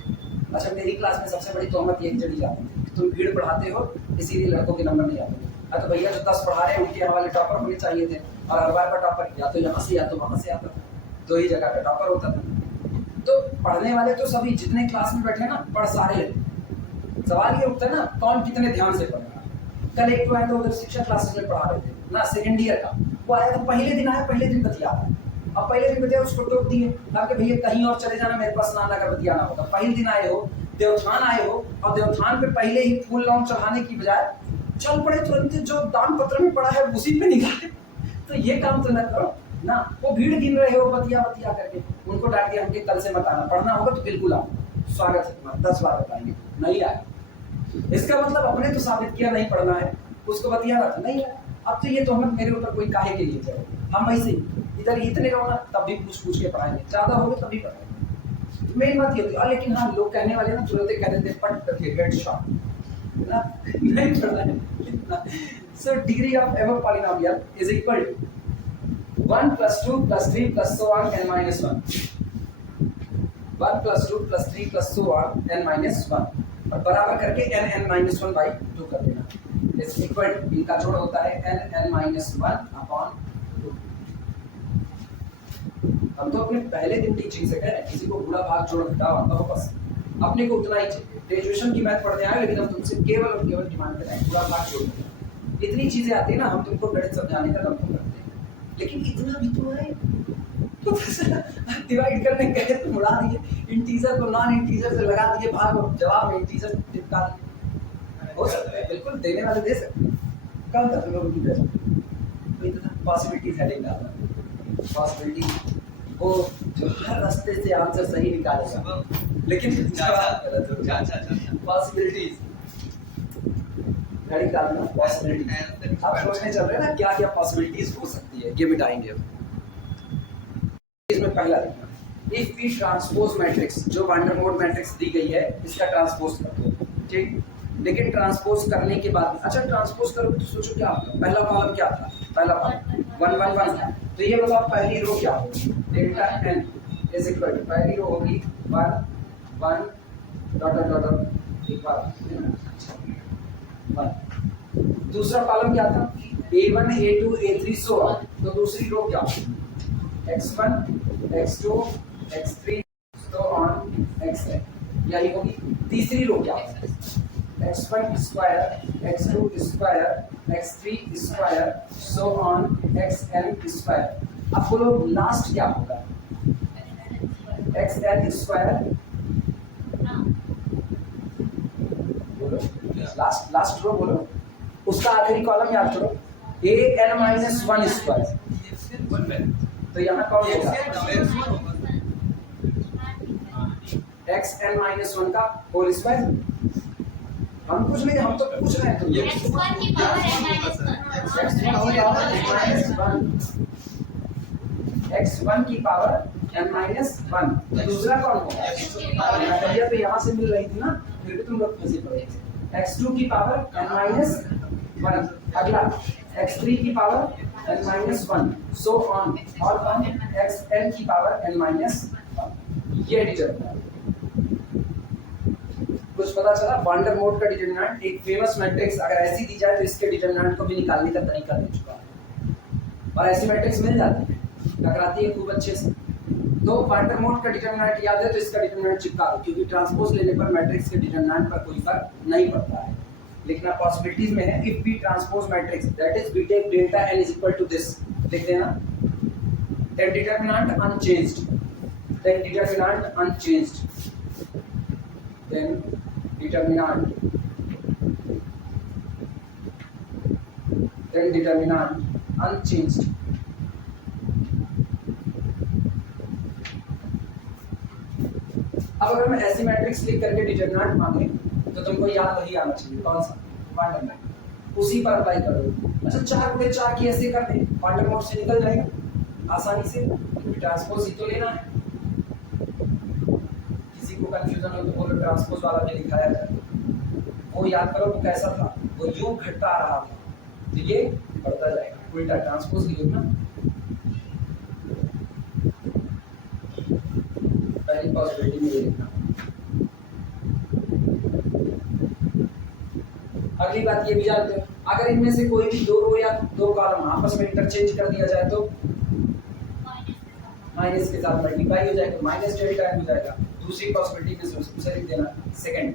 अच्छा मेरी क्लास में सबसे बड़ी तोहमत यही चढ़ी जाती थी, तुम भीड़ पढ़ाते हो इसीलिए लड़कों के नंबर नहीं आते। तो भैया जो 10 पढ़ा रहे हैं उनके यहाँ वाले टॉपर होने चाहिए थे, और हर बार का टॉपर या तो यहाँ से या तो वहाँ से आता था, दो ही जगह का टॉपर होता था। तो पढ़ने वाले तो सभी जितने क्लास में बैठे ना पढ़ सारे लेते। सवाल ये उठता है ना कौन कितने ध्यान से पढ़ रहा है। कल एक तो आया तो उधर शिक्षा क्लासेस में पढ़ा रहे थे ना, सेकेंड ईयर का, वो आया तो पहले दिन आया, पहले दिन बतिया रहा है। अब पहले दिन बतिया उसको टोक दिए, कहा कि भैया कहीं और चले जाना, मेरे पास ना आना कर बतियाना होगा। पहले दिन आए हो, देवथान आए हो, और देवथान पे पहले ही फूल लौंग चढ़ाने की बजाय चल पड़े तुरंत जो दान पत्र में पड़ा है उसी पे निकाले। तो ये काम तो न करो ना, वो भीड़ गिन रहे हो बतिया बतिया करके। उनको डांट दिया हमके कल से मत आना, पढ़ना होगा तो बिल्कुल आओ, स्वागत है तुम्हारा, 10 बार बताएंगे। नहीं आए, इसका मतलब अपने तो साबित किया नहीं पढ़ना है, उसको बतियाना था नहीं है। अब तो ये तो हम मेरे ऊपर कोई काहे के लिए जाए, हम वैसे ही इधर इतने रहो ना तब भी पूछ पूछ के पढ़ाएंगे, ज्यादा होगा तभी पढ़ाएंगे। तो मेरी बात ये होती है। लेकिन हाँ लोग कहने वाले ना तुरंत कह देते पट करके हेडशॉट ना, नहीं पढ़ना है कितना। So degree of every polynomial is equal to 1 + 2 + 3 + so on n - 1, 1 + 2 + 3 + so on n - 1, और बराबर करके n - 1/2 कर देना। इज इक्वल टू, इनका जोड़ होता है n - 1/2। हम तो अपने पहले दिन टीचिंग से कह रहे हैं, किसी को गुणा भाग जोड़ घटाव आता हो बस, अपने को उतना ही चाहिए। ग्रेजुएशन की मैथ पढ़ने आए लेकिन हम तुमसे केवल और केवल डिमांड कर रहे हैं गुणा भाग जोड़। इतनी चीजें आती है ना, हम तुमको गणित समझाने का दम करते हैं, लेकिन इतना भी तो है। तो डिवाइड करने गए तो उड़ा दिए, इंटीजर को नॉन इंटीजर से लगा दिए भाग, और जवाब में इंटीजर चिपका दिए। हो सकता है, बिल्कुल देने वाले दे सकते हैं, कम था तुम लोगों की दे सकते। तो पॉसिबिलिटीज हेडिंग डालना, पॉसिबिलिटी वो जो हर रास्ते से आंसर सही निकालेगा, लेकिन पॉसिबिलिटीज घड़ी डालना, पॉसिबिलिटीज। आप सोचने चल रहे हैं ना क्या क्या पॉसिबिलिटीज हो सकती है, ये मिटाएंगे अब। इसमें पहला देखना, इफ वी ट्रांसपोज मैट्रिक्स, जो वंडरमोड मैट्रिक्स दी गई है इसका ट्रांसपोज कर दो, ठीक। लेकिन ट्रांसपोज करने के बाद, अच्छा ट्रांसपोज करोगे तो सोचो क्या होगा। पहला कॉलम क्या था, पहला कॉलम 1 1 1, तो ये बताओ पहली रो क्या होगी, delta n is equal to, पहली रो होगी 1 1 डॉट डॉट डॉट इक्वल 1। दूसरा कॉलम क्या था, a1 a2 a3 so on, तो दूसरी रो क्या होगी, x1 x2 x3 so on xn, यही होगी। तीसरी रो क्या होगी, x1 square x2 square x3 square so on xn square. अब बोलो लास्ट क्या होगा, xn स्क्वायर, बोलो लास्ट रो बोलो, उसका आखिरी कॉलम याद करो, an - 1 स्क्वायर, तो यहाँ कौन होगा, xn - 1 का होल स्क्वायर। हम कुछ नहीं, हम तो पूछ रहे हैं तुम x1 की पावर x1 की पावर n - 1, दूसरा कौन होगा, भैया तो यहाँ से मिल रही थी ना, फिर भी तुम लोग फंसे पड़े। x2 की पावर n - 1, अगला x3 की पावर n - 1 सो ऑन, और कौन, xn की पावर n - 1, ये डिटरमिनेंट। कुछ पता चला, वंडरमोड का डिटरमिनेंट, एक फेमस मैट्रिक्स अगर ऐसी दी जाए तो इसके डिटरमिनेंट को भी निकालने का तरीका दे चुका है, और ऐसी मैट्रिक्स मिल जाती है, टकराती है खूब अच्छे से। तो वंडरमोड का डिटरमिनेंट याद है तो इसका डिटरमिनेंट चिपका दो, क्योंकि ट्रांसपोज लेने पर मैट्रिक्स के डिटरमिनेंट पर कोई फर्क नहीं पड़ता है। लेकिन आप पॉसिबिलिटीज में है, if we transpose matrix that is we take delta n is equal to this, लिख देना, then determinant unchanged, then determinant unchanged, then determinant, then determinant unchanged, अब अगर मैं ऐसी मैट्रिक्स लिख करके डिटरमिनेंट मांगे तो तुमको याद वही आना चाहिए, कौन सा, क्वांटम मैट्रिक्स, उसी पर अप्लाई कर दो। अच्छा 4 की ऐसे कर दे, क्वांटम मोड से निकल जाएगा आसानी से, ट्रांसपोज ही तो लेना है। किसी को कंफ्यूजन हो तो बोलो ट्रांसपोज वाला भी लिखाया जाए, वो याद करो वो कैसा था, वो यूं घटता आ रहा था तो ये बढ़ता जाएगा, उल्टा ट्रांसपोज लिखो ना। पहली पॉसिबिलिटी में ये लिखना। अगली बात ये भी जानते हो, अगर इनमें से कोई भी दो रो या दो कॉलम आपस में इंटरचेंज कर दिया जाए तो माइनस के साथ मल्टीप्लाई हो जाएगा, माइनस डेल्टा हो जाएगा। दूसरी पॉसिबिलिटी में उसे लिख देना सेकंड,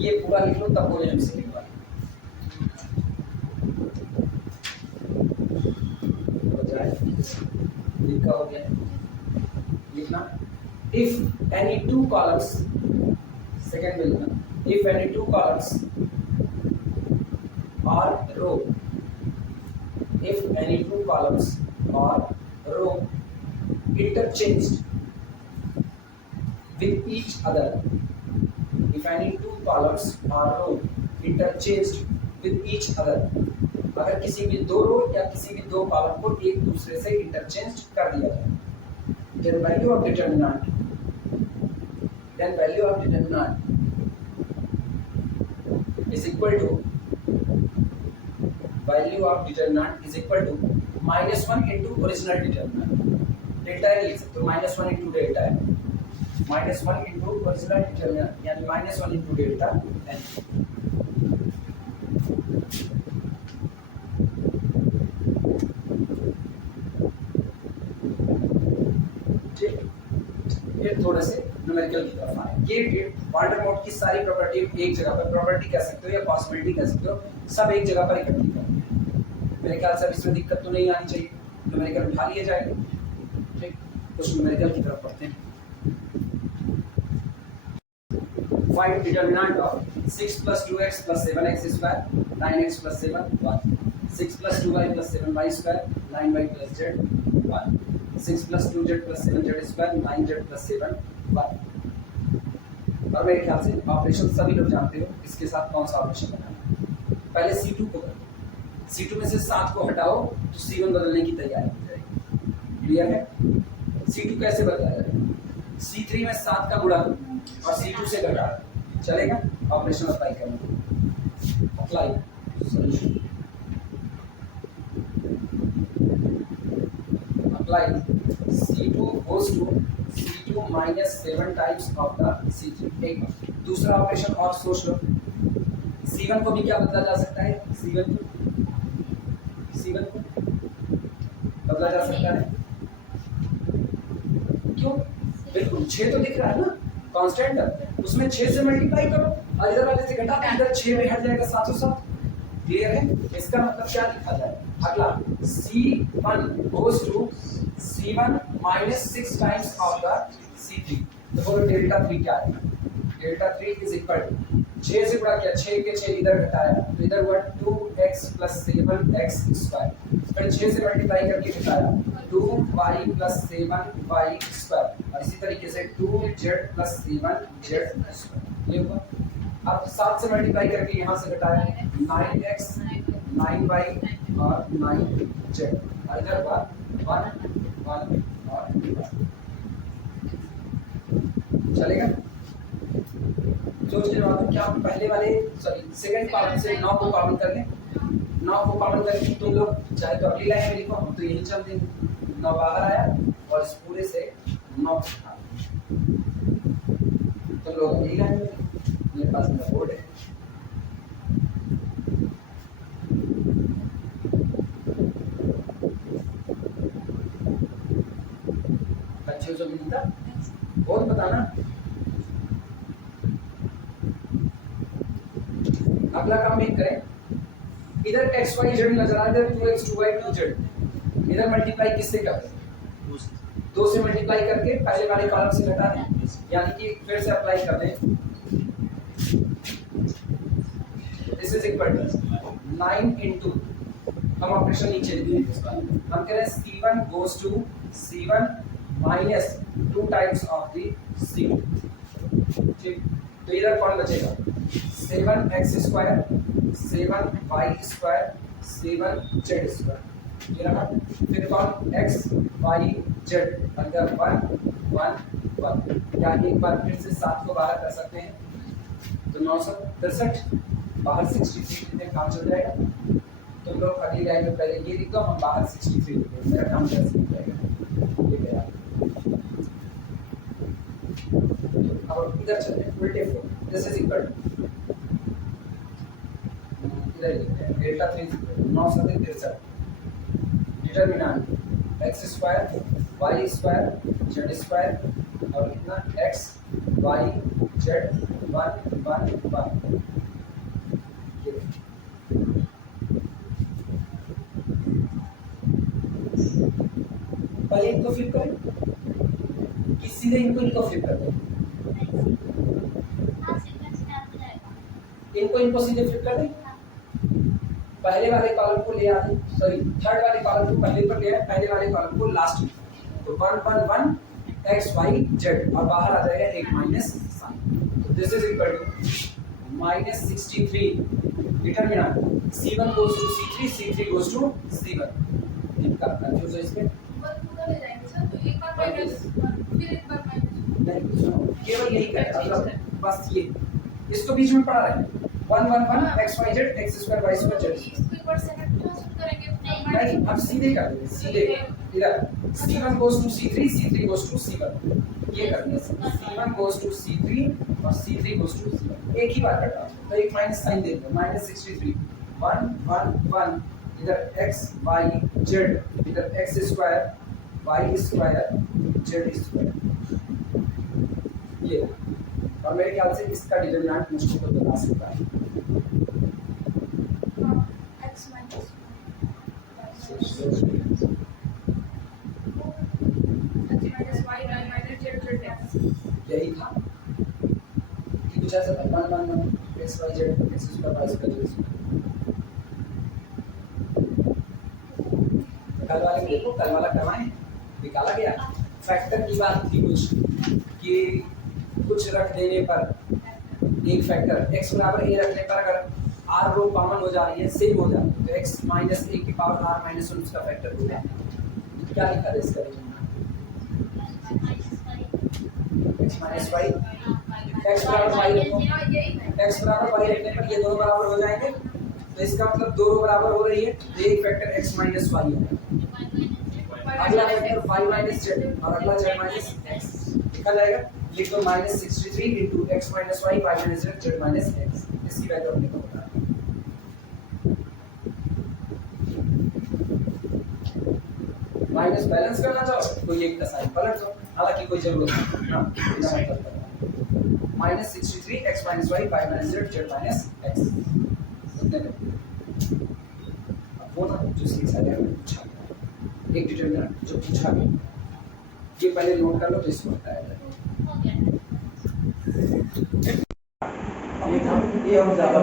ये पूरा लिख लो तब बोले हमसे लिखवा हो जाए, लिखा हो गया। लिखना if any two columns, second में लिखना if any two columns or row, if any two columns or row interchanged with each other, if any two columns or row interchanged with each other, अगर किसी भी दो रो या किसी भी दो कॉलम को एक दूसरे से इंटरचेंज कर दिया जाए, then value of determinant is equal to value of determinant is equal to -1 into original determinant, delta है लिख सकते हो, -1 into डेल्टा है, -1 into original determinant यानी -1 into डेल्टा n। ठीक, ये थोड़ा से न्यूमेरिकल की तरफ आए। ये क्वांटम मोड की सारी प्रॉपर्टी एक जगह पर, प्रॉपर्टी कह सकते हो या पॉसिबिलिटी कह सकते हो, सब एक जगह पर इकट्ठी करनी है। मेरे ख्याल से इसमें दिक्कत तो नहीं आनी चाहिए, न्यूमेरिकल उठा लिए जाएंगे। ठीक, कुछ न्यूमेरिकल की तरफ पढ़ते हैं। Find determinant of 6 + 2x + 7x square 9x + 7 1, 6 + 2y + 7y square 9y + z 1, 6 + 2z + 7z square 9z + 7 1। और मेरे ख्याल से ऑपरेशन सभी लोग जानते हो, इसके साथ कौन सा ऑपरेशन बनाना है। पहले C2 को करो, C2 में से 7 को हटाओ तो C1 बदलने की तैयारी हो जाएगी। क्लियर है? C2 कैसे बदला जाएगा? C3 में 7 का गुणा और C2 से घटा, चलेगा? ऑपरेशन अप्लाई करना, apply solution, apply C2 goes to C2 minus 7 times of the C3। एक दूसरा ऑपरेशन और सोच लो, C1 को भी क्या बदला जा सकता है? C1 को बदला जा सकता है, क्यों? बिल्कुल 6 तो दिख रहा है ना कांस्टेंट है, उसमें 6 से मल्टीप्लाई करो और इधर वाले से घटा, इधर 6 में हट जाएगा 707। क्लियर है? इसका मतलब क्या लिखा जाए? अगला C1 goes to C1 minus 6 times of the C3, तो बोलो डेल्टा 3 क्या है? डेल्टा 3 is equal to 6 से गुणा किया, 6 के 6 इधर घटाया तो इधर हुआ 2x + 7x स्क्वायर, फिर 6 से मल्टीप्लाई करके घटाया 2y + 7y स्क्वायर, और इसी तरीके से 2z + 7z स्क्वायर। ये हुआ। अब 7 से मल्टीप्लाई करके यहाँ से घटाया 9x 9y और 9z, और इधर हुआ 1 1 और 1। चलेगा? सोच रहे हो आप क्या पहले वाले सेकंड कॉलम से 9 को कॉमन कर लें, 9 को कॉमन करके तुम लोग चाहे तो अगली लाइन में लिखो, हम तो यही चल देंगे। 9 बाहर आया और इस पूरे से 9 उठा, तुम लोग अगली लाइन में, मेरे पास मेरा बोर्ड है। बच्चों से मिलता और बताना। अगला काम एक करें, इधर x y z नजर आ रहा है, 2x 2y 2z, इधर मल्टीप्लाई किससे करें? 2 से मल्टीप्लाई करके पहले वाले कॉलम से घटा दें, यानी कि फिर से अप्लाई कर दें। This is equal to 9 into, हम ऑपरेशन नीचे लिखेंगे, हम कह रहे हैं C1 goes to C1 minus 2 times of the c. ठीक, तो इधर कौन बचेगा 7x square 7y square 7z square, ये रहा। फिर कौन x y z अंदर 1 1 1, या एक बार फिर से 7 को 12 कर सकते हैं तो 963, बाहर 63 में काम चल जाएगा। तुम लोग अगली लाइन में पहले ये लिख दो, हम बाहर 63 लिखेंगे, मेरा काम कैसे हो जाएगा ये गया। अब इधर चलते हैं उल्टे four, this is equal to इधर लिखते हैं delta 3 9 7 63 determinant x square y square z square और कितना x y z 1 1 1। पहले इनको फ्लिप करें कि सीधे इनको फ्लिप कर दें, इनको सीधे फ्लिप कर दें। पहले वाले कॉलम को ले आए, सॉरी थर्ड वाले कॉलम को पहले पर ले आए, पहले वाले कॉलम को लास्ट में, तो 1 1 1 x y z और बाहर आ जाएगा एक माइनस साइन। तो this is equal to minus 63 determinant c1 goes to c3 c3 goes to c1। इनका कंफ्यूज है इसमें ले जाएंगे सर, तो एक बार माइनस फिर एक बार माइनस नहीं, सुनो केवल यही करें, मतलब बस ये इसको बीच में पढ़ा रहे हैं 1 1 1 x y z x square y square z। इसको एक बार सेकंड ट्रांसफर करेंगे नहीं, अब सीधे कर देंगे, सीधे इधर c1 goes to c3 c3 goes to c1, ये कर देंगे c1 goes to c3 और c3 goes to c1, एक ही बार कटा तो एक माइनस साइन दे दो, माइनस 63 1 1 1 इधर x y z इधर x square y square z square, ये। और मेरे ख्याल से इसका डिटरमिनेंट मुझको तो बता सकता है x minus y minus z यही था कि कुछ ऐसा था 1 1 1 x y z x square y square z square. कल वाले देखो, कल वाला करवाएं, निकाला गया फैक्टर की बात थी कुछ कि कुछ रख देने पर एक फैक्टर x बराबर a रखने पर अगर r रो कॉमन हो जा रही है, सेम हो जाती है, तो x माइनस a की पावर r माइनस 1 उसका फैक्टर हो जाता है। क्या लिखा है इसका x माइनस y, x बराबर y रखो, x बराबर y रखने पर ये दोनों बराबर हो जाएंगे, तो इसका मतलब दो रो बराबर हो रही है, तो एक फैक्टर x माइनस y है, अगला फैक्टर y माइनस z और अगला z माइनस x लिखा जाएगा। लिख दो minus 63 into x minus y y minus z z minus x, इसकी वैल्यू अपने को पता है। माइनस बैलेंस करना चाहो तो ये का साइन पलट दो, हालांकि कोई जरूरत नहीं, हां बिना मतलब करना minus 63 x minus y y minus z z minus x उतने में। अब वो ना जो सीखा गया पूछा गया एक डिटरमिनेंट जो पूछा गया, ये पहले नोट कर लो तो इसको बताया जाए। ये हम ज्यादा